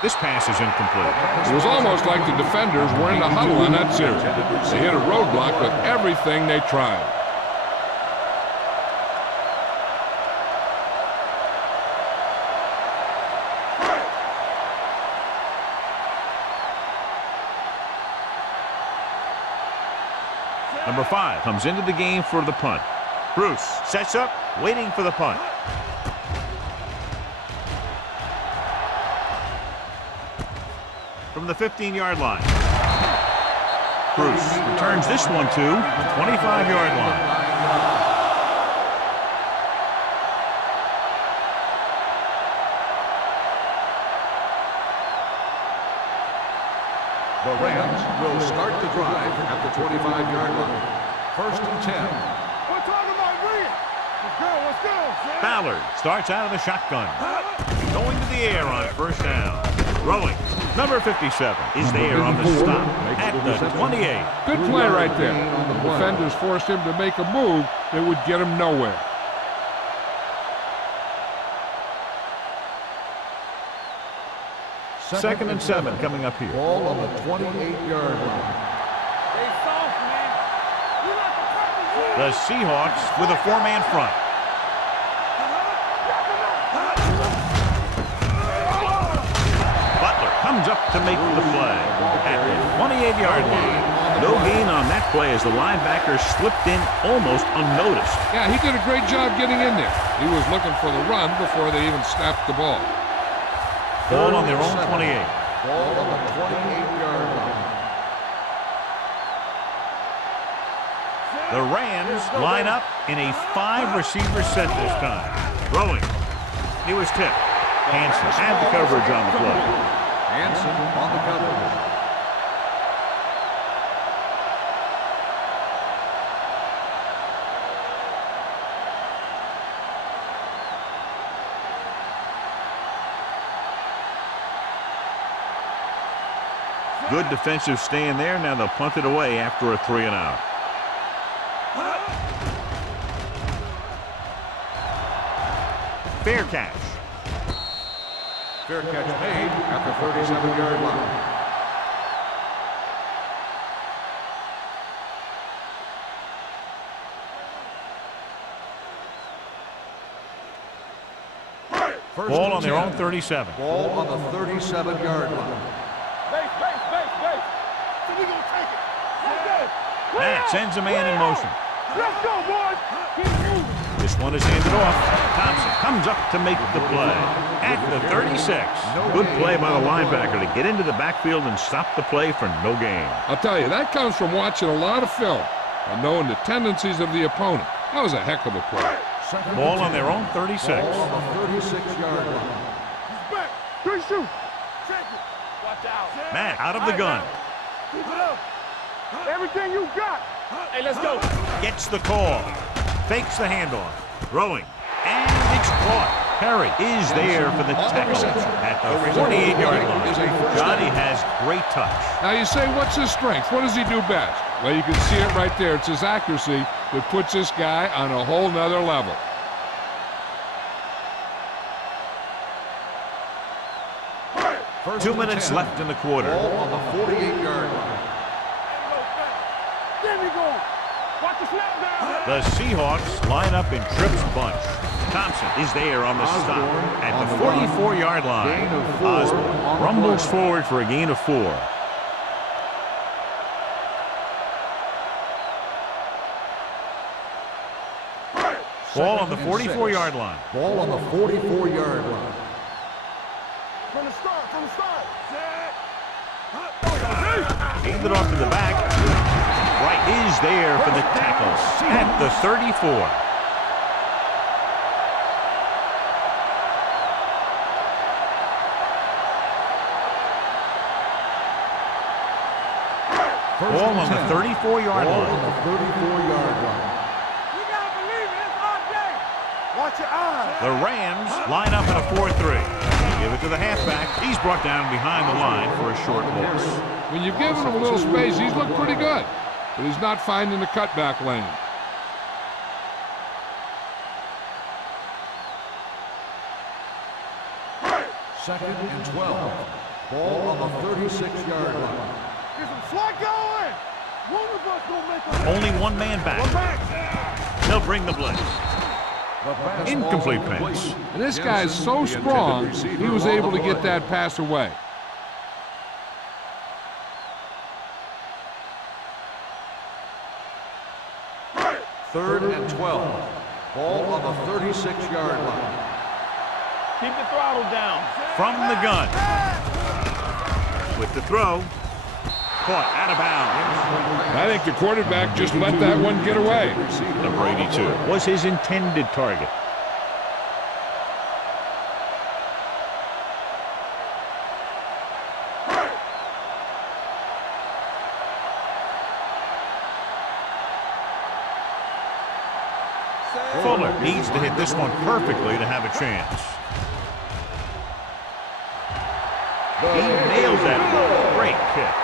This pass is incomplete. It was almost like the defenders were in the huddle on that series. They hit a roadblock with everything they tried. Number 5 comes into the game for the punt. Bruce sets up, waiting for the punt. From the 15-yard line. Bruce returns this one to the 25-yard line. The Rams will start the drive at the 25-yard line. First and 10. We're talking about Green. Let's go. Ballard starts out of the shotgun. Going to the air on first down. Throwing. Number 57 is there on the stop at the 28. Good play right there. The defenders forced him to make a move that would get him nowhere. Second and 7 coming up here. Ball on the 28-yard line. Stay soft, man. You got the pressure. The Seahawks with a four-man front. Butler comes up to make the play at the 28-yard line. No gain on that play as the linebacker slipped in almost unnoticed. Yeah, he did a great job getting in there. He was looking for the run before they even snapped the ball. Ball on their own 28. Ball on the 28-yard line. The Rams line up in a 5-receiver set this time. Throwing. He was tipped. Hansen had the coverage on the play. Hansen on the coverage. Good defensive stand there. Now they'll punt it away after a 3 and out. Fair catch. Fair catch made at the 37-yard line. Ball on their own 37. Ball on the 37-yard line. Base. So we gonna take it. Let's go. That sends a man in motion. Let's go, boys. Keep moving. This one is handed off. Thompson comes up to make the play at the 36. Good play by the linebacker to get into the backfield and stop the play for no gain. I'll tell you, that comes from watching a lot of film and knowing the tendencies of the opponent. That was a heck of a play. Ball on their own 36. Ball on the 36-yard line. He's back. Good shoot. Check it. Watch out. Matt out of the gun. Keep it up. Everything you got. Hey, let's go. Gets the call. Fakes the handoff. Throwing. And it's caught. Perry is there for the tackle at the 48-yard line. Johnny has great touch. Now you say, what's his strength? What does he do best? Well, you can see it right there. It's his accuracy that puts this guy on a whole nother level. First 2 and minutes 10. left in the quarter. Ball on the 48-yard line. There we go. Watch the snap down. The Seahawks line up in Tripp's bunch. Thompson is there on the stop at the 44-yard line. Gain of 4 Osborne on the rumbles play. forward for a gain of 4. Ball on the 44-yard line. Ball on the 44-yard line. From the start. Handed off to the back. Wright is there for the tackle at the 34. Ball on the 34-yard Ball line. on the 34-yard line. You gotta believe it. It's our day. Watch your eyes. The Rams line up in a 4-3. Give it to the halfback. He's brought down behind the line for a short loss. When you've given him a little space, he's looked pretty good. But he's not finding the cutback lane. Second and 12. Ball on the 36-yard line. Get some slack going. One of us gonna make a Only one man back. They'll bring the blitz. The pass Incomplete ball pass. complete. And this guy's so Jensen, the strong, intended receiver, he was on able the to get play. that pass away. Third and 12. Ball on the 36-yard line. Keep the throttle down. From the gun. With the throw. Caught out of bounds. I think the quarterback just let that one get away. Number 82 was his intended target. Fuller needs to hit this one perfectly to have a chance. He nails that ball. Great kick.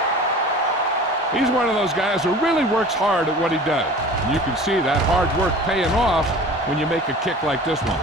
He's one of those guys who really works hard at what he does. And you can see that hard work paying off when you make a kick like this one.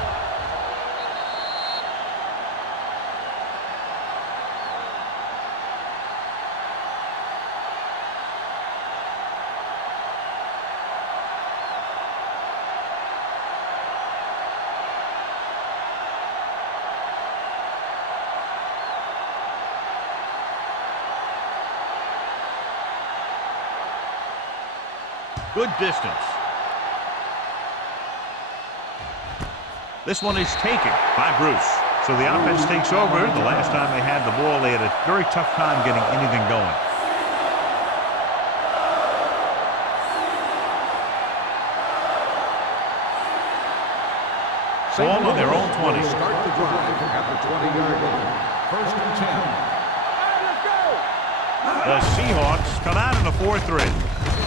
Good distance. This one is taken by Bruce. So the offense takes over. The last time they had the ball, they had a very tough time getting anything going. Ball on their own 20. Start the drive at the 20-yard line. First and 10. The Seahawks come out in a 4-3.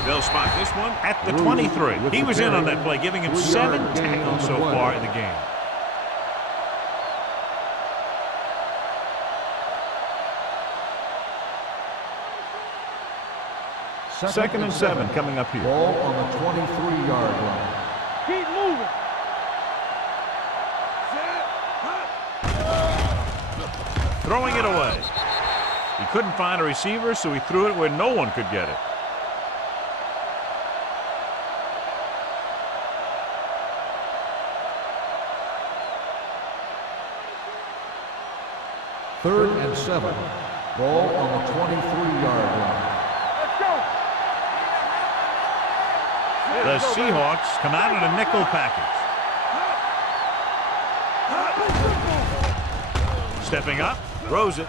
They'll spot this one at the 23. He was in on that play, giving him 7 tackles so far in the game. Second and 7 coming up here. Ball on the 23-yard line. Keep moving. Throwing it away. He couldn't find a receiver, so he threw it where no one could get it. Third and 7. Ball on the 23-yard line. Let's go. The Seahawks come out in a nickel package. Stepping up, throws it,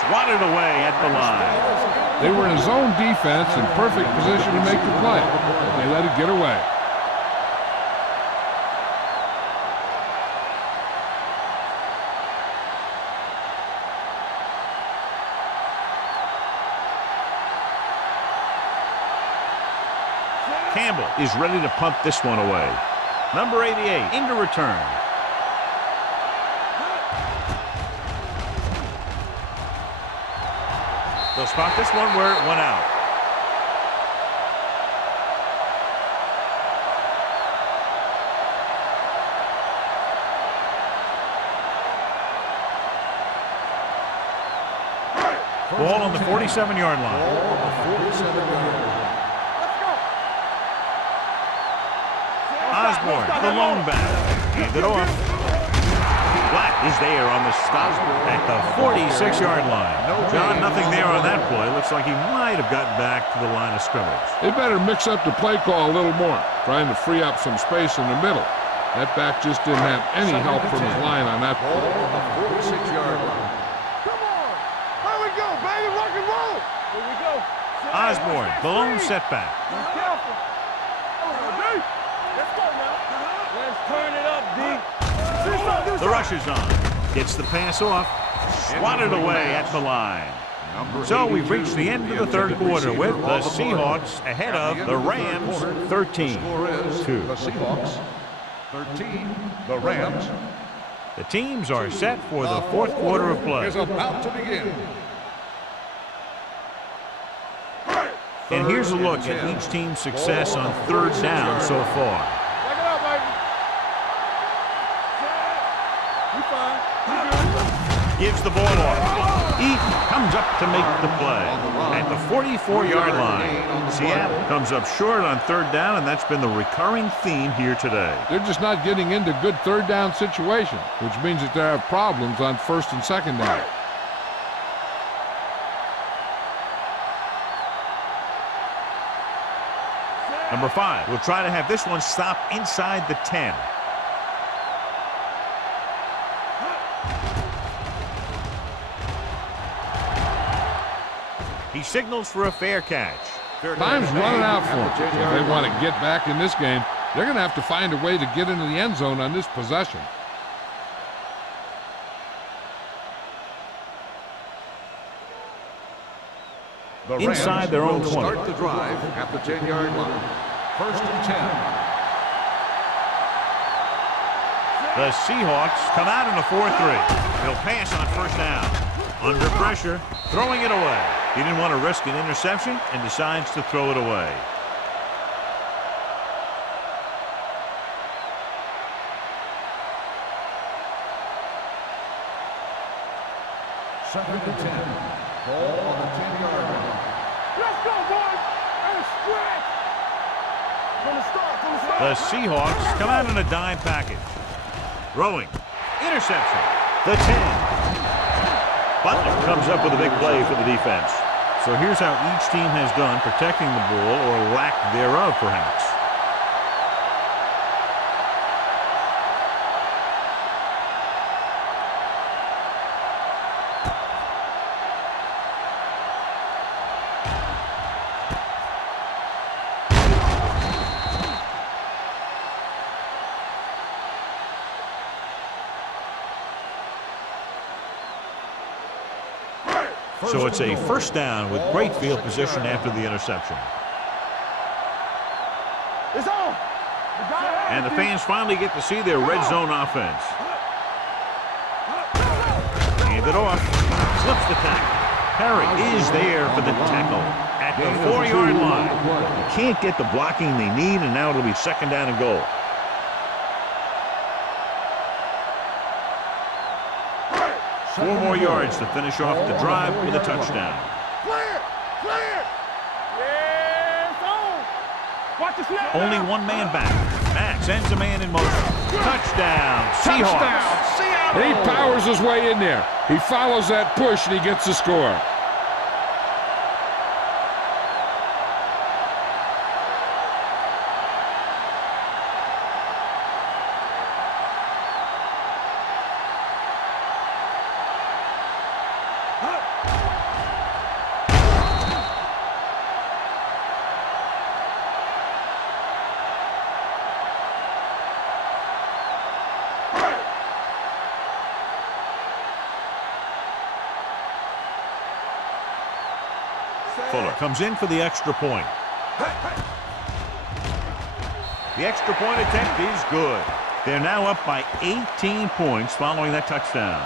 swatted away at the line. They were in a zone defense in perfect position to make the play. They let it get away. Campbell is ready to punt this one away. Number 88 into return. They'll spot this one where it went out. Ball on the 47-yard line. Ball on the 47-yard line. Osborne, the lone back. Hand it off. Black is there on the stop at the 46-yard line. John, nothing there on that play. Looks like he might have gotten back to the line of scrimmage. They better mix up the play call a little more, trying to free up some space in the middle. That back just didn't have any help from his line on that Ball play. on the 46-yard line. Come on. Here we go, baby. Rock and roll. Here we go. Osborne, the lone setback. Be careful. Let's go now. Let's turn it up, D. The rush is on. Gets the pass off. Swatted away at the line. So we've reached the end of the third quarter with the Seahawks ahead of the Rams 13-2. The Seahawks 13, the Rams. The teams are set for the fourth quarter of play. Is about to begin. And here's a look at each team's success on third down so far. Check it out, baby. You fine. You good. Gives the ball off. Eaton comes up to make the play at the 44-yard line. Seattle comes up short on third down, and that's been the recurring theme here today. They're just not getting into good third down situations, which means that they have problems on first and second down. Number 5 will try to have this one stop inside the 10. He signals for a fair catch. Time's running out for them. If they want to get back in this game, they're going to have to find a way to get into the end zone on this possession. The Rams Inside their own will 20. start the drive at the 10-yard line. First and 10. The Seahawks come out in a 4-3. He'll pass on first down. Under pressure, throwing it away. He didn't want to risk an interception and decides to throw it away. Second and 10. Ball on the 10-yard line. Let's go, boys. And stretch. From the start, from the start. The Seahawks come out in a dime package. Throwing. Interception. The 10. Butler comes up with a big play for the defense. So here's how each team has done protecting the ball, or lack thereof, perhaps. So it's a first down with great field position after the interception. It's on. And the fans finally get to see their red zone offense. Hand it off. Slips the tackle. Perry is there for the tackle at the 4-yard line. You can't get the blocking they need, and now it'll be 2nd down and goal. Four more yards to finish off the drive with a touchdown. Clear! Clear! Yes, on! Watch the snap. Only one man back. Matt sends a man in motion. Touchdown, Seahawks. Touchdown! He powers his way in there. He follows that push, and he gets the score. Fuller comes in for the extra point. The extra point attempt is good. They're now up by 18 points following that touchdown.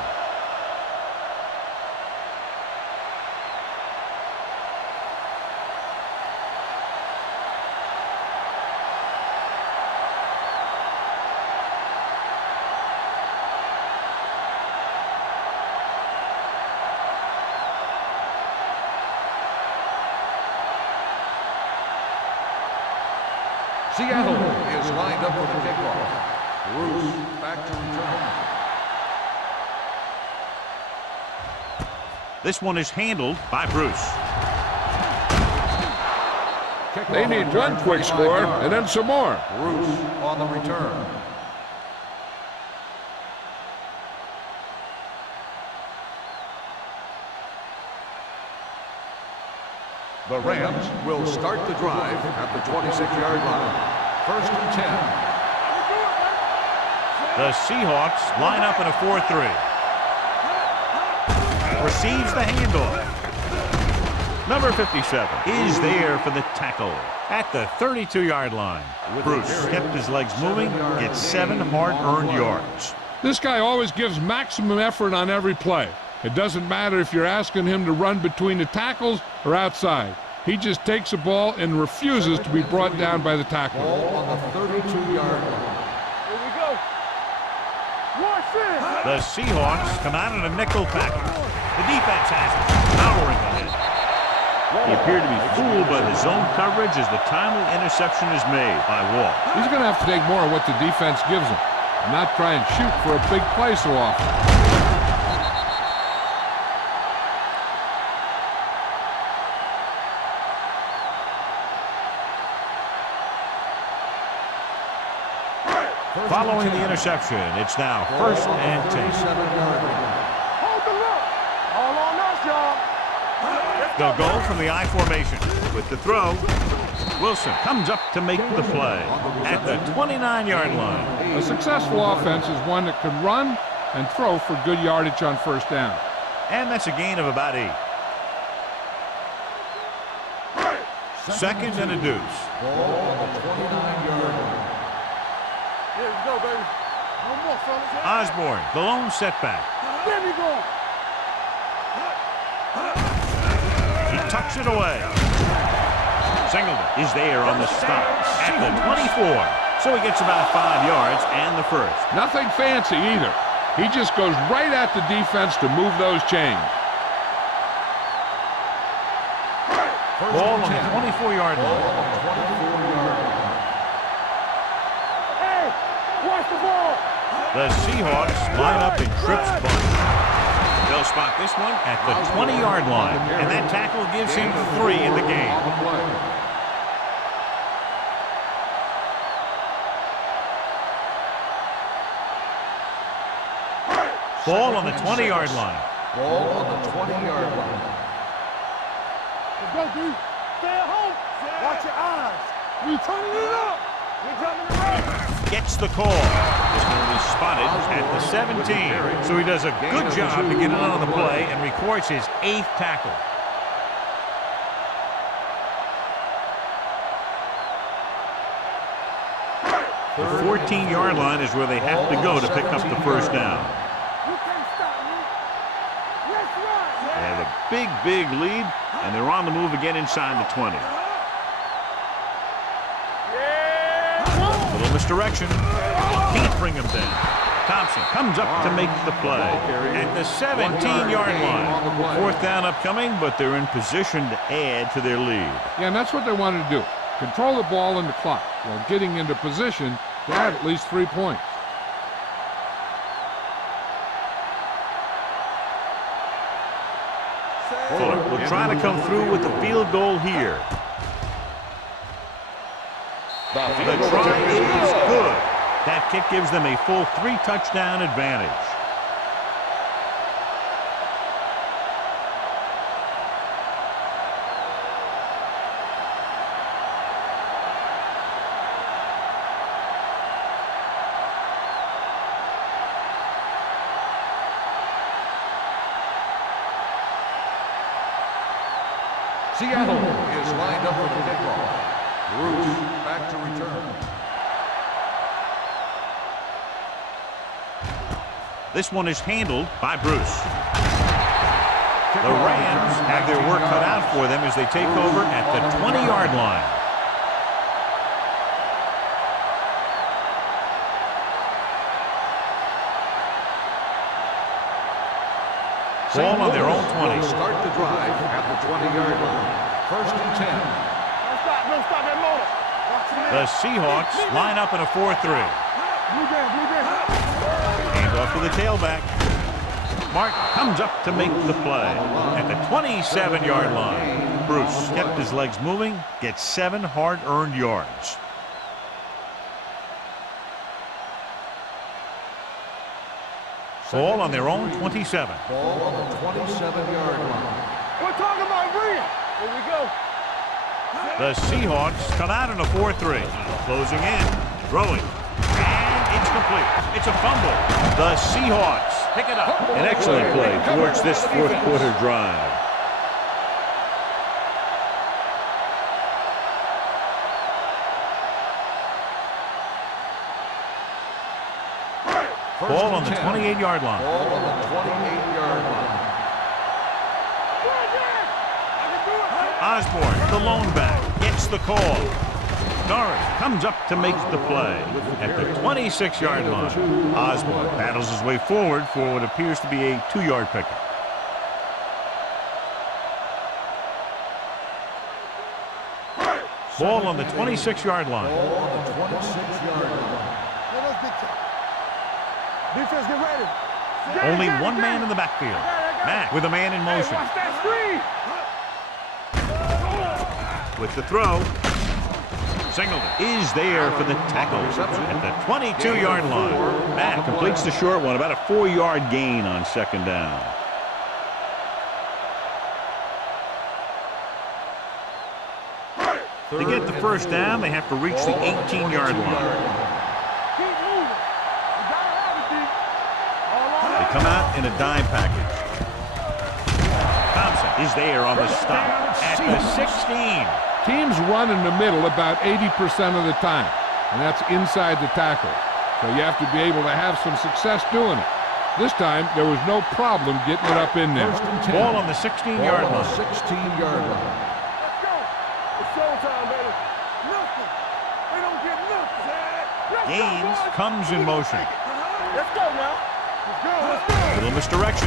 Seattle is lined up for the kickoff. Bruce back to return. This one is handled by Bruce. They need one quick score and then some more. Bruce on the return. The Rams will start the drive at the 26-yard line. 1st and 10. The Seahawks line up in a 4-3. Receives the handoff. Number 57 is there for the tackle at the 32-yard line. Bruce kept his legs moving, gets 7 hard-earned yards. This guy always gives maximum effort on every play. It doesn't matter if you're asking him to run between the tackles or outside. He just takes the ball and refuses to be brought down by the tackle. Ball on the 32-yard line. Here we go. Watch this. The Seahawks come out in a nickel package. The defense has it, powering ahead. He appeared to be fooled by the zone coverage as the timely interception is made by Wall. He's going to have to take more of what the defense gives him and not try and shoot for a big play so often. Following the interception, it's now 1st and 10. Hold the look. All on us, y'all. They'll go from the I formation with the throw. Wilson comes up to make the play at the 29-yard line. A successful offense is one that can run and throw for good yardage on 1st down. And that's a gain of about 8. 2nd and a deuce. Ball on the 29-yard line. Here we go, baby. No more, fellas. Osborne, the lone setback. There we go. He tucks it away. Singleton is there on the stop at the 24. So he gets about 5 yards and the 1st. Nothing fancy either. He just goes right at the defense to move those chains. Ball on the 24-yard line. Hey, watch the ball. The Seahawks line up in trips bunch. They'll spot this one at the 20-yard line, and that tackle gives him 3 in the game. Ball on the 20-yard line. Ball on the 20-yard line. Let's go, D. Stay at home. Watch your eyes. We turning it up. We jumping around. Gets the call. This one will be spotted at the 17. So he does a good job to get it on the play and records his 8th tackle. The 14-yard line is where they have to go to pick up the 1st down. You can't stop me. Let's run. And a big lead, and they're on the move again inside the 20. Little misdirection. Can't bring him down. Thompson comes up to make the play at the 17-yard line. Fourth down upcoming, but they're in position to add to their lead. Yeah, and that's what they wanted to do. Control the ball and the clock while getting into position to add at least 3 points. Fuller will try to come through with the field goal here. The try is good. That kick gives them a full 3-touchdown advantage. Seattle is lined up for the kickoff. Bruce back to return. This one is handled by Bruce. The Rams have their work cut out for them as they take over at the 20-yard line. Ball on their own 20. Start the drive at the 20-yard line. First and 10. Don't stop that motor. The Seahawks line up in a 4-3. Blue game. Hand off to the tailback. Martin comes up to make the play at the 27-yard line. Bruce kept his legs moving, gets 7 hard-earned yards. Ball on their own 27. Ball on the 27-yard line. We're talking about Green. Here we go. The Seahawks come out in a 4-3. Closing in, throwing, and it's complete. It's a fumble. The Seahawks pick it up. An excellent play towards this fourth quarter drive. Ball on the 28-yard line. Ball on the 28-yard line. Osborne, the lone back, gets the call. Norris comes up to make the play at the 26-yard line. Osborne battles his way forward for what appears to be a 2-yard pickup. Ball on the 26-yard line. Ball on the 26-yard line. Defense, get ready. Only one man in the backfield. Mack with a man in motion. Watch that screen. With the throw, Singleton is there for the tackle at the 22-yard line. Mack completes the short one, about a 4-yard gain on second down. To get the first down, they have to reach the 18-yard line. They come out in a dime package. Thompson is there on the stop at the 16. Teams run in the middle about 80% of the time, and that's inside the tackle. So you have to be able to have some success doing it. This time, there was no problem getting it up in there. Ball on the 16-yard line. 16-yard line. Let's go. It's showtime, baby. Nothing. They don't get nothing. Gaines comes in motion. Let's go now. Let's go. Little misdirection.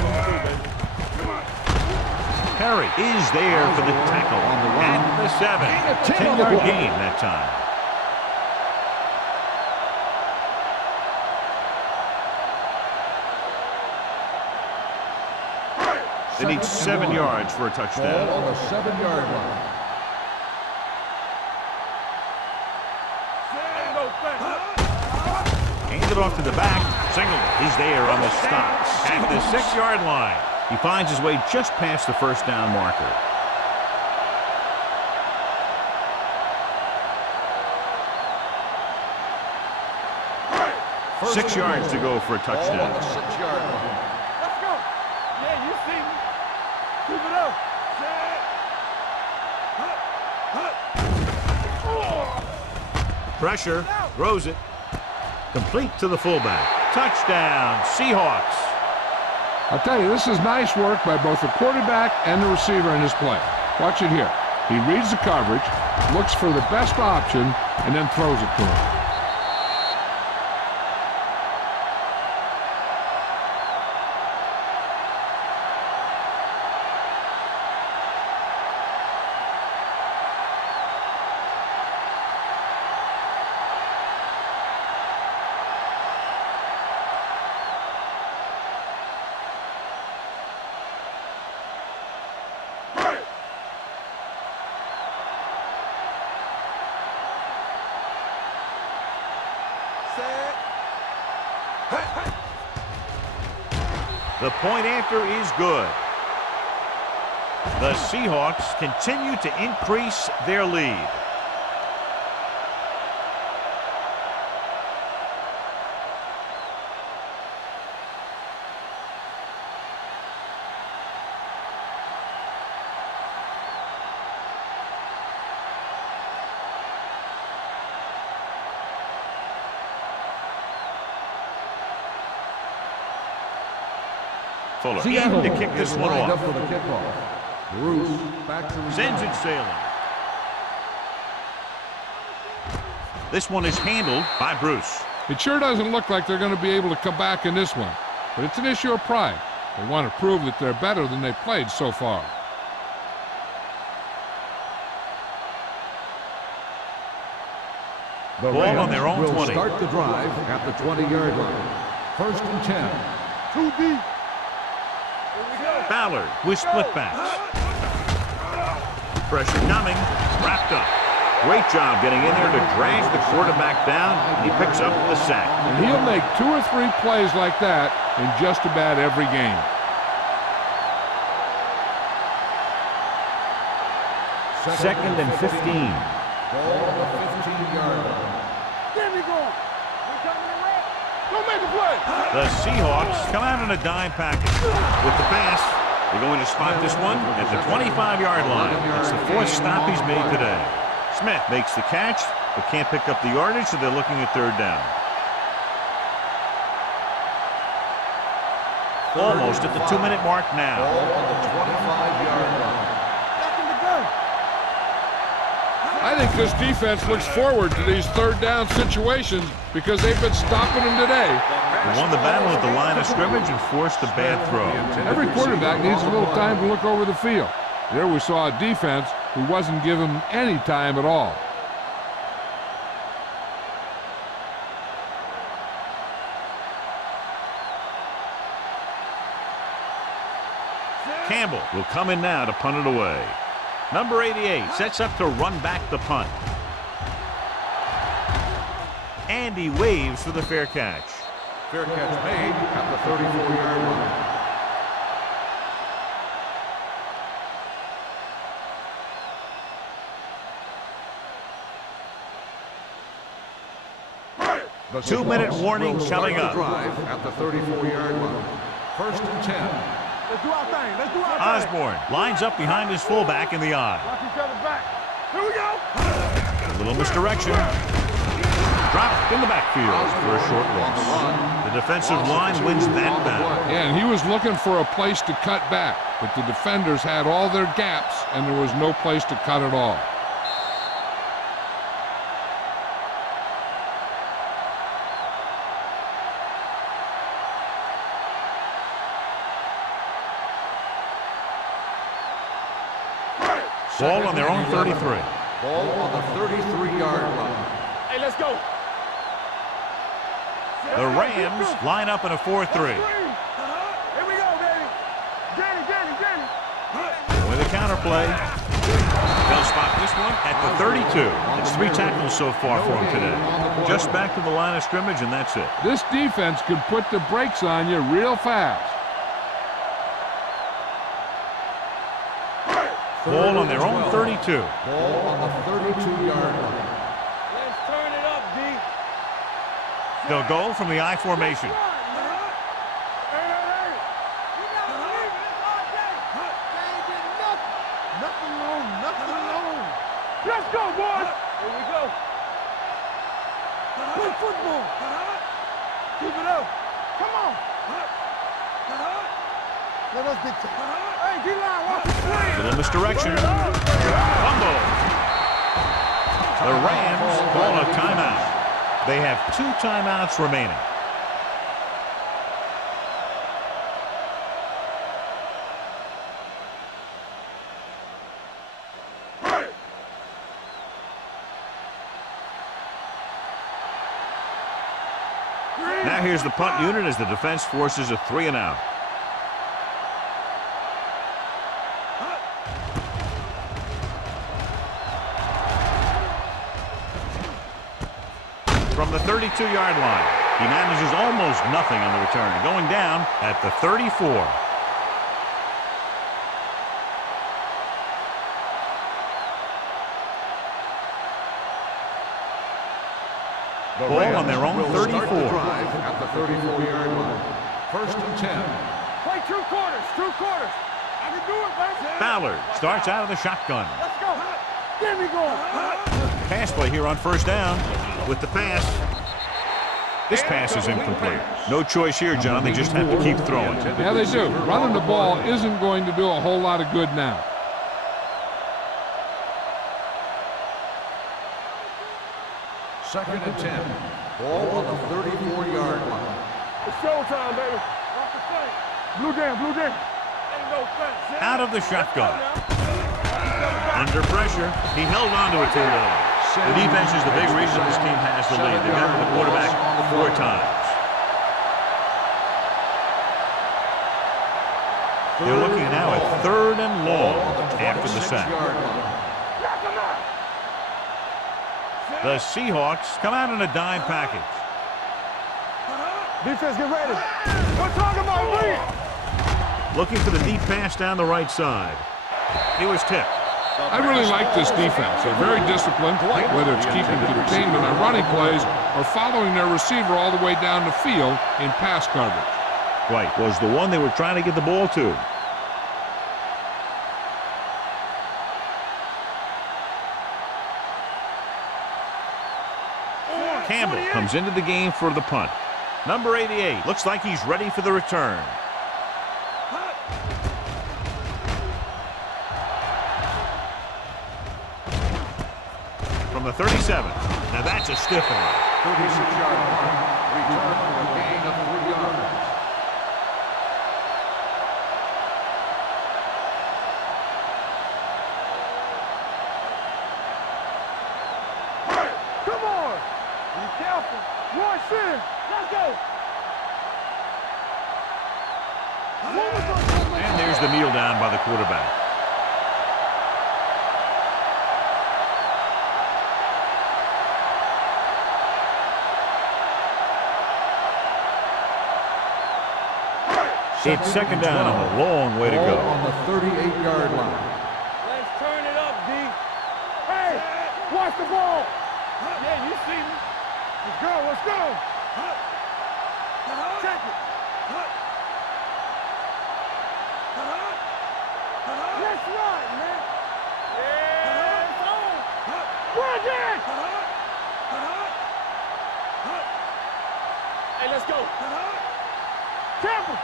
Perry is there for the tackle at the 7. 10-yard gain that time. They need 7 yards for a touchdown. Ball on the 7-yard line. Hands it off to the back. Singleton is there on the stop at the 6-yard line. He finds his way just past the first down marker. First 6 yards to go for a Ball on touchdown. the 6-yard line. Let's go. Yeah, you see me. Keep it up. Pressure, throws it. Complete to the fullback. Touchdown, Seahawks. I'll tell you, this is nice work by both the quarterback and the receiver in this play. Watch it here. He reads the coverage, looks for the best option, and then throws it to him. The point after is good. The Seahawks continue to increase their lead. Fuller in to kick this one off. Bruce back to Sends it sailing. This one is handled by Bruce. It sure doesn't look like they're going to be able to come back in this one, but it's an issue of pride. They want to prove that they're better than they've played so far. The Ball on their own will 20. Start the drive at the 20-yard line. First and 10. 2 deep. Ballard with split backs. Pressure coming. Wrapped up. Great job getting in there to drag the quarterback down. He picks up the sack. And he'll make 2 or 3 plays like that in just about every game. Second and 15. Ball on the 15-yard line. Get me going. We coming to run. Go make a play. The Seahawks come out in a dime package. With the pass, they're going to spot this one at the 25-yard line. It's the 4th stop he's made today. Smith makes the catch, but can't pick up the yardage, so they're looking at 3rd down. Almost at the 2-minute mark now. Ball on the 25-yard line. Back in the gun. I think this defense looks forward to these 3rd down situations because they've been stopping them today. They won the battle at the line of scrimmage and forced a bad throw. Every quarterback needs a little time to look over the field. There we saw a defense who wasn't given any time at all. Campbell will come in now to punt it away. Number 88 sets up to run back the punt. And he waves for the fair catch. Fair catch made at the 34-yard line. The 2-minute Seahawks warning will coming start up. the drive at the 34-yard line. First and 10. Let's do our thing. Let's do our thing. Osborne lines up behind his fullback in the eye. Watch each other back. Here we go. A little misdirection. Dropped in the backfield for a short loss. The defensive line wins that battle. Yeah, and he was looking for a place to cut back, but the defenders had all their gaps, and there was no place to cut at all. Ball on their own 33. Ball on the 33-yard line. Hey, let's go. The Rams line up in a 4-3. Here we go, baby. Danny. With a counter play. They'll spot this one at the 32. It's 3 tackles so far for him today. Just back to the line of scrimmage, and that's it. This defense can put the brakes on you real fast. Ball on their own 32. Ball on the 32-yard line. Let's turn it up, D. They'll go from the I formation. Let's go, boys. Here we go. Play football. Keep it up. Come on. Let us dictate. Hey, D-line, watch the screen. Little misdirection. Fumble. The Rams call a timeout. They have 2 timeouts remaining. Now here's the punt unit as the defense forces a 3 and out. From the 32-yard line, he manages almost nothing on the return, going down at the 34. Ball on their own 34. At the 34-yard line. 1st and 10. Play 2 quarters, 2 quarters. I can do it, man. Ballard starts out of the shotgun. Let's go. Get me going. Pass play here on 1st down with the pass. This pass is incomplete. No choice here, John. They just have to keep throwing. Yeah, they do. Running the ball isn't going to do a whole lot of good now. 2nd and 10. Ball on the 34-yard line. It's showtime, baby. Watch the play. Blue down, blue down. Ain't no fence. Out of the shotgun. Under pressure. He held on to it too long. The defense is the big reason this team has the lead. They got to the quarterback 4 times. They're looking now at 3rd and long after the sack. The Seahawks come out in a dime package. Defense, get ready. We're talking about me. Looking for the deep pass down the right side. He was tipped. I really like this defense. They're very disciplined, whether it's keeping containment on running plays or following their receiver all the way down the field in pass coverage. White was the one they were trying to get the ball to. Campbell comes into the game for the punt. Number 88 looks like he's ready for the return. From the 37. Now that's a stiff one. 36-yard punt. Return for a gain of 3 yards. Come on. Be careful. Rush in. Let's go. And there's the kneel down by the quarterback. It's 2nd down and a long way to go. On the 38-yard line. Let's turn it up, D. Hey, watch the ball. Yeah, you see me. Let's go, let's go. Check it. Let's run, man. Yeah, it's on. Run it. Hey, let's go. Campbell.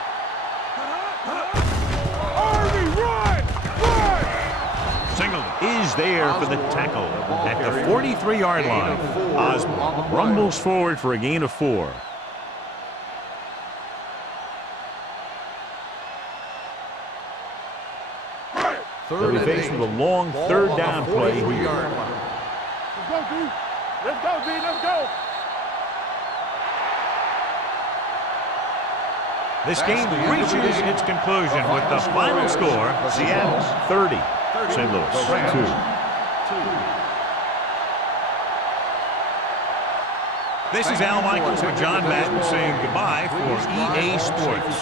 Army, run! Run! Singleton is there for the tackle at the 43-yard line. Osborne rumbles forward for a gain of 4. They'll be faced with a long 3rd down play here. Let's go, D. Let's go, D. Let's go. This game reaches its conclusion with the final score, Seattle 30, St. Louis 2. This is Al Michaels with John Madden saying goodbye for EA Sports.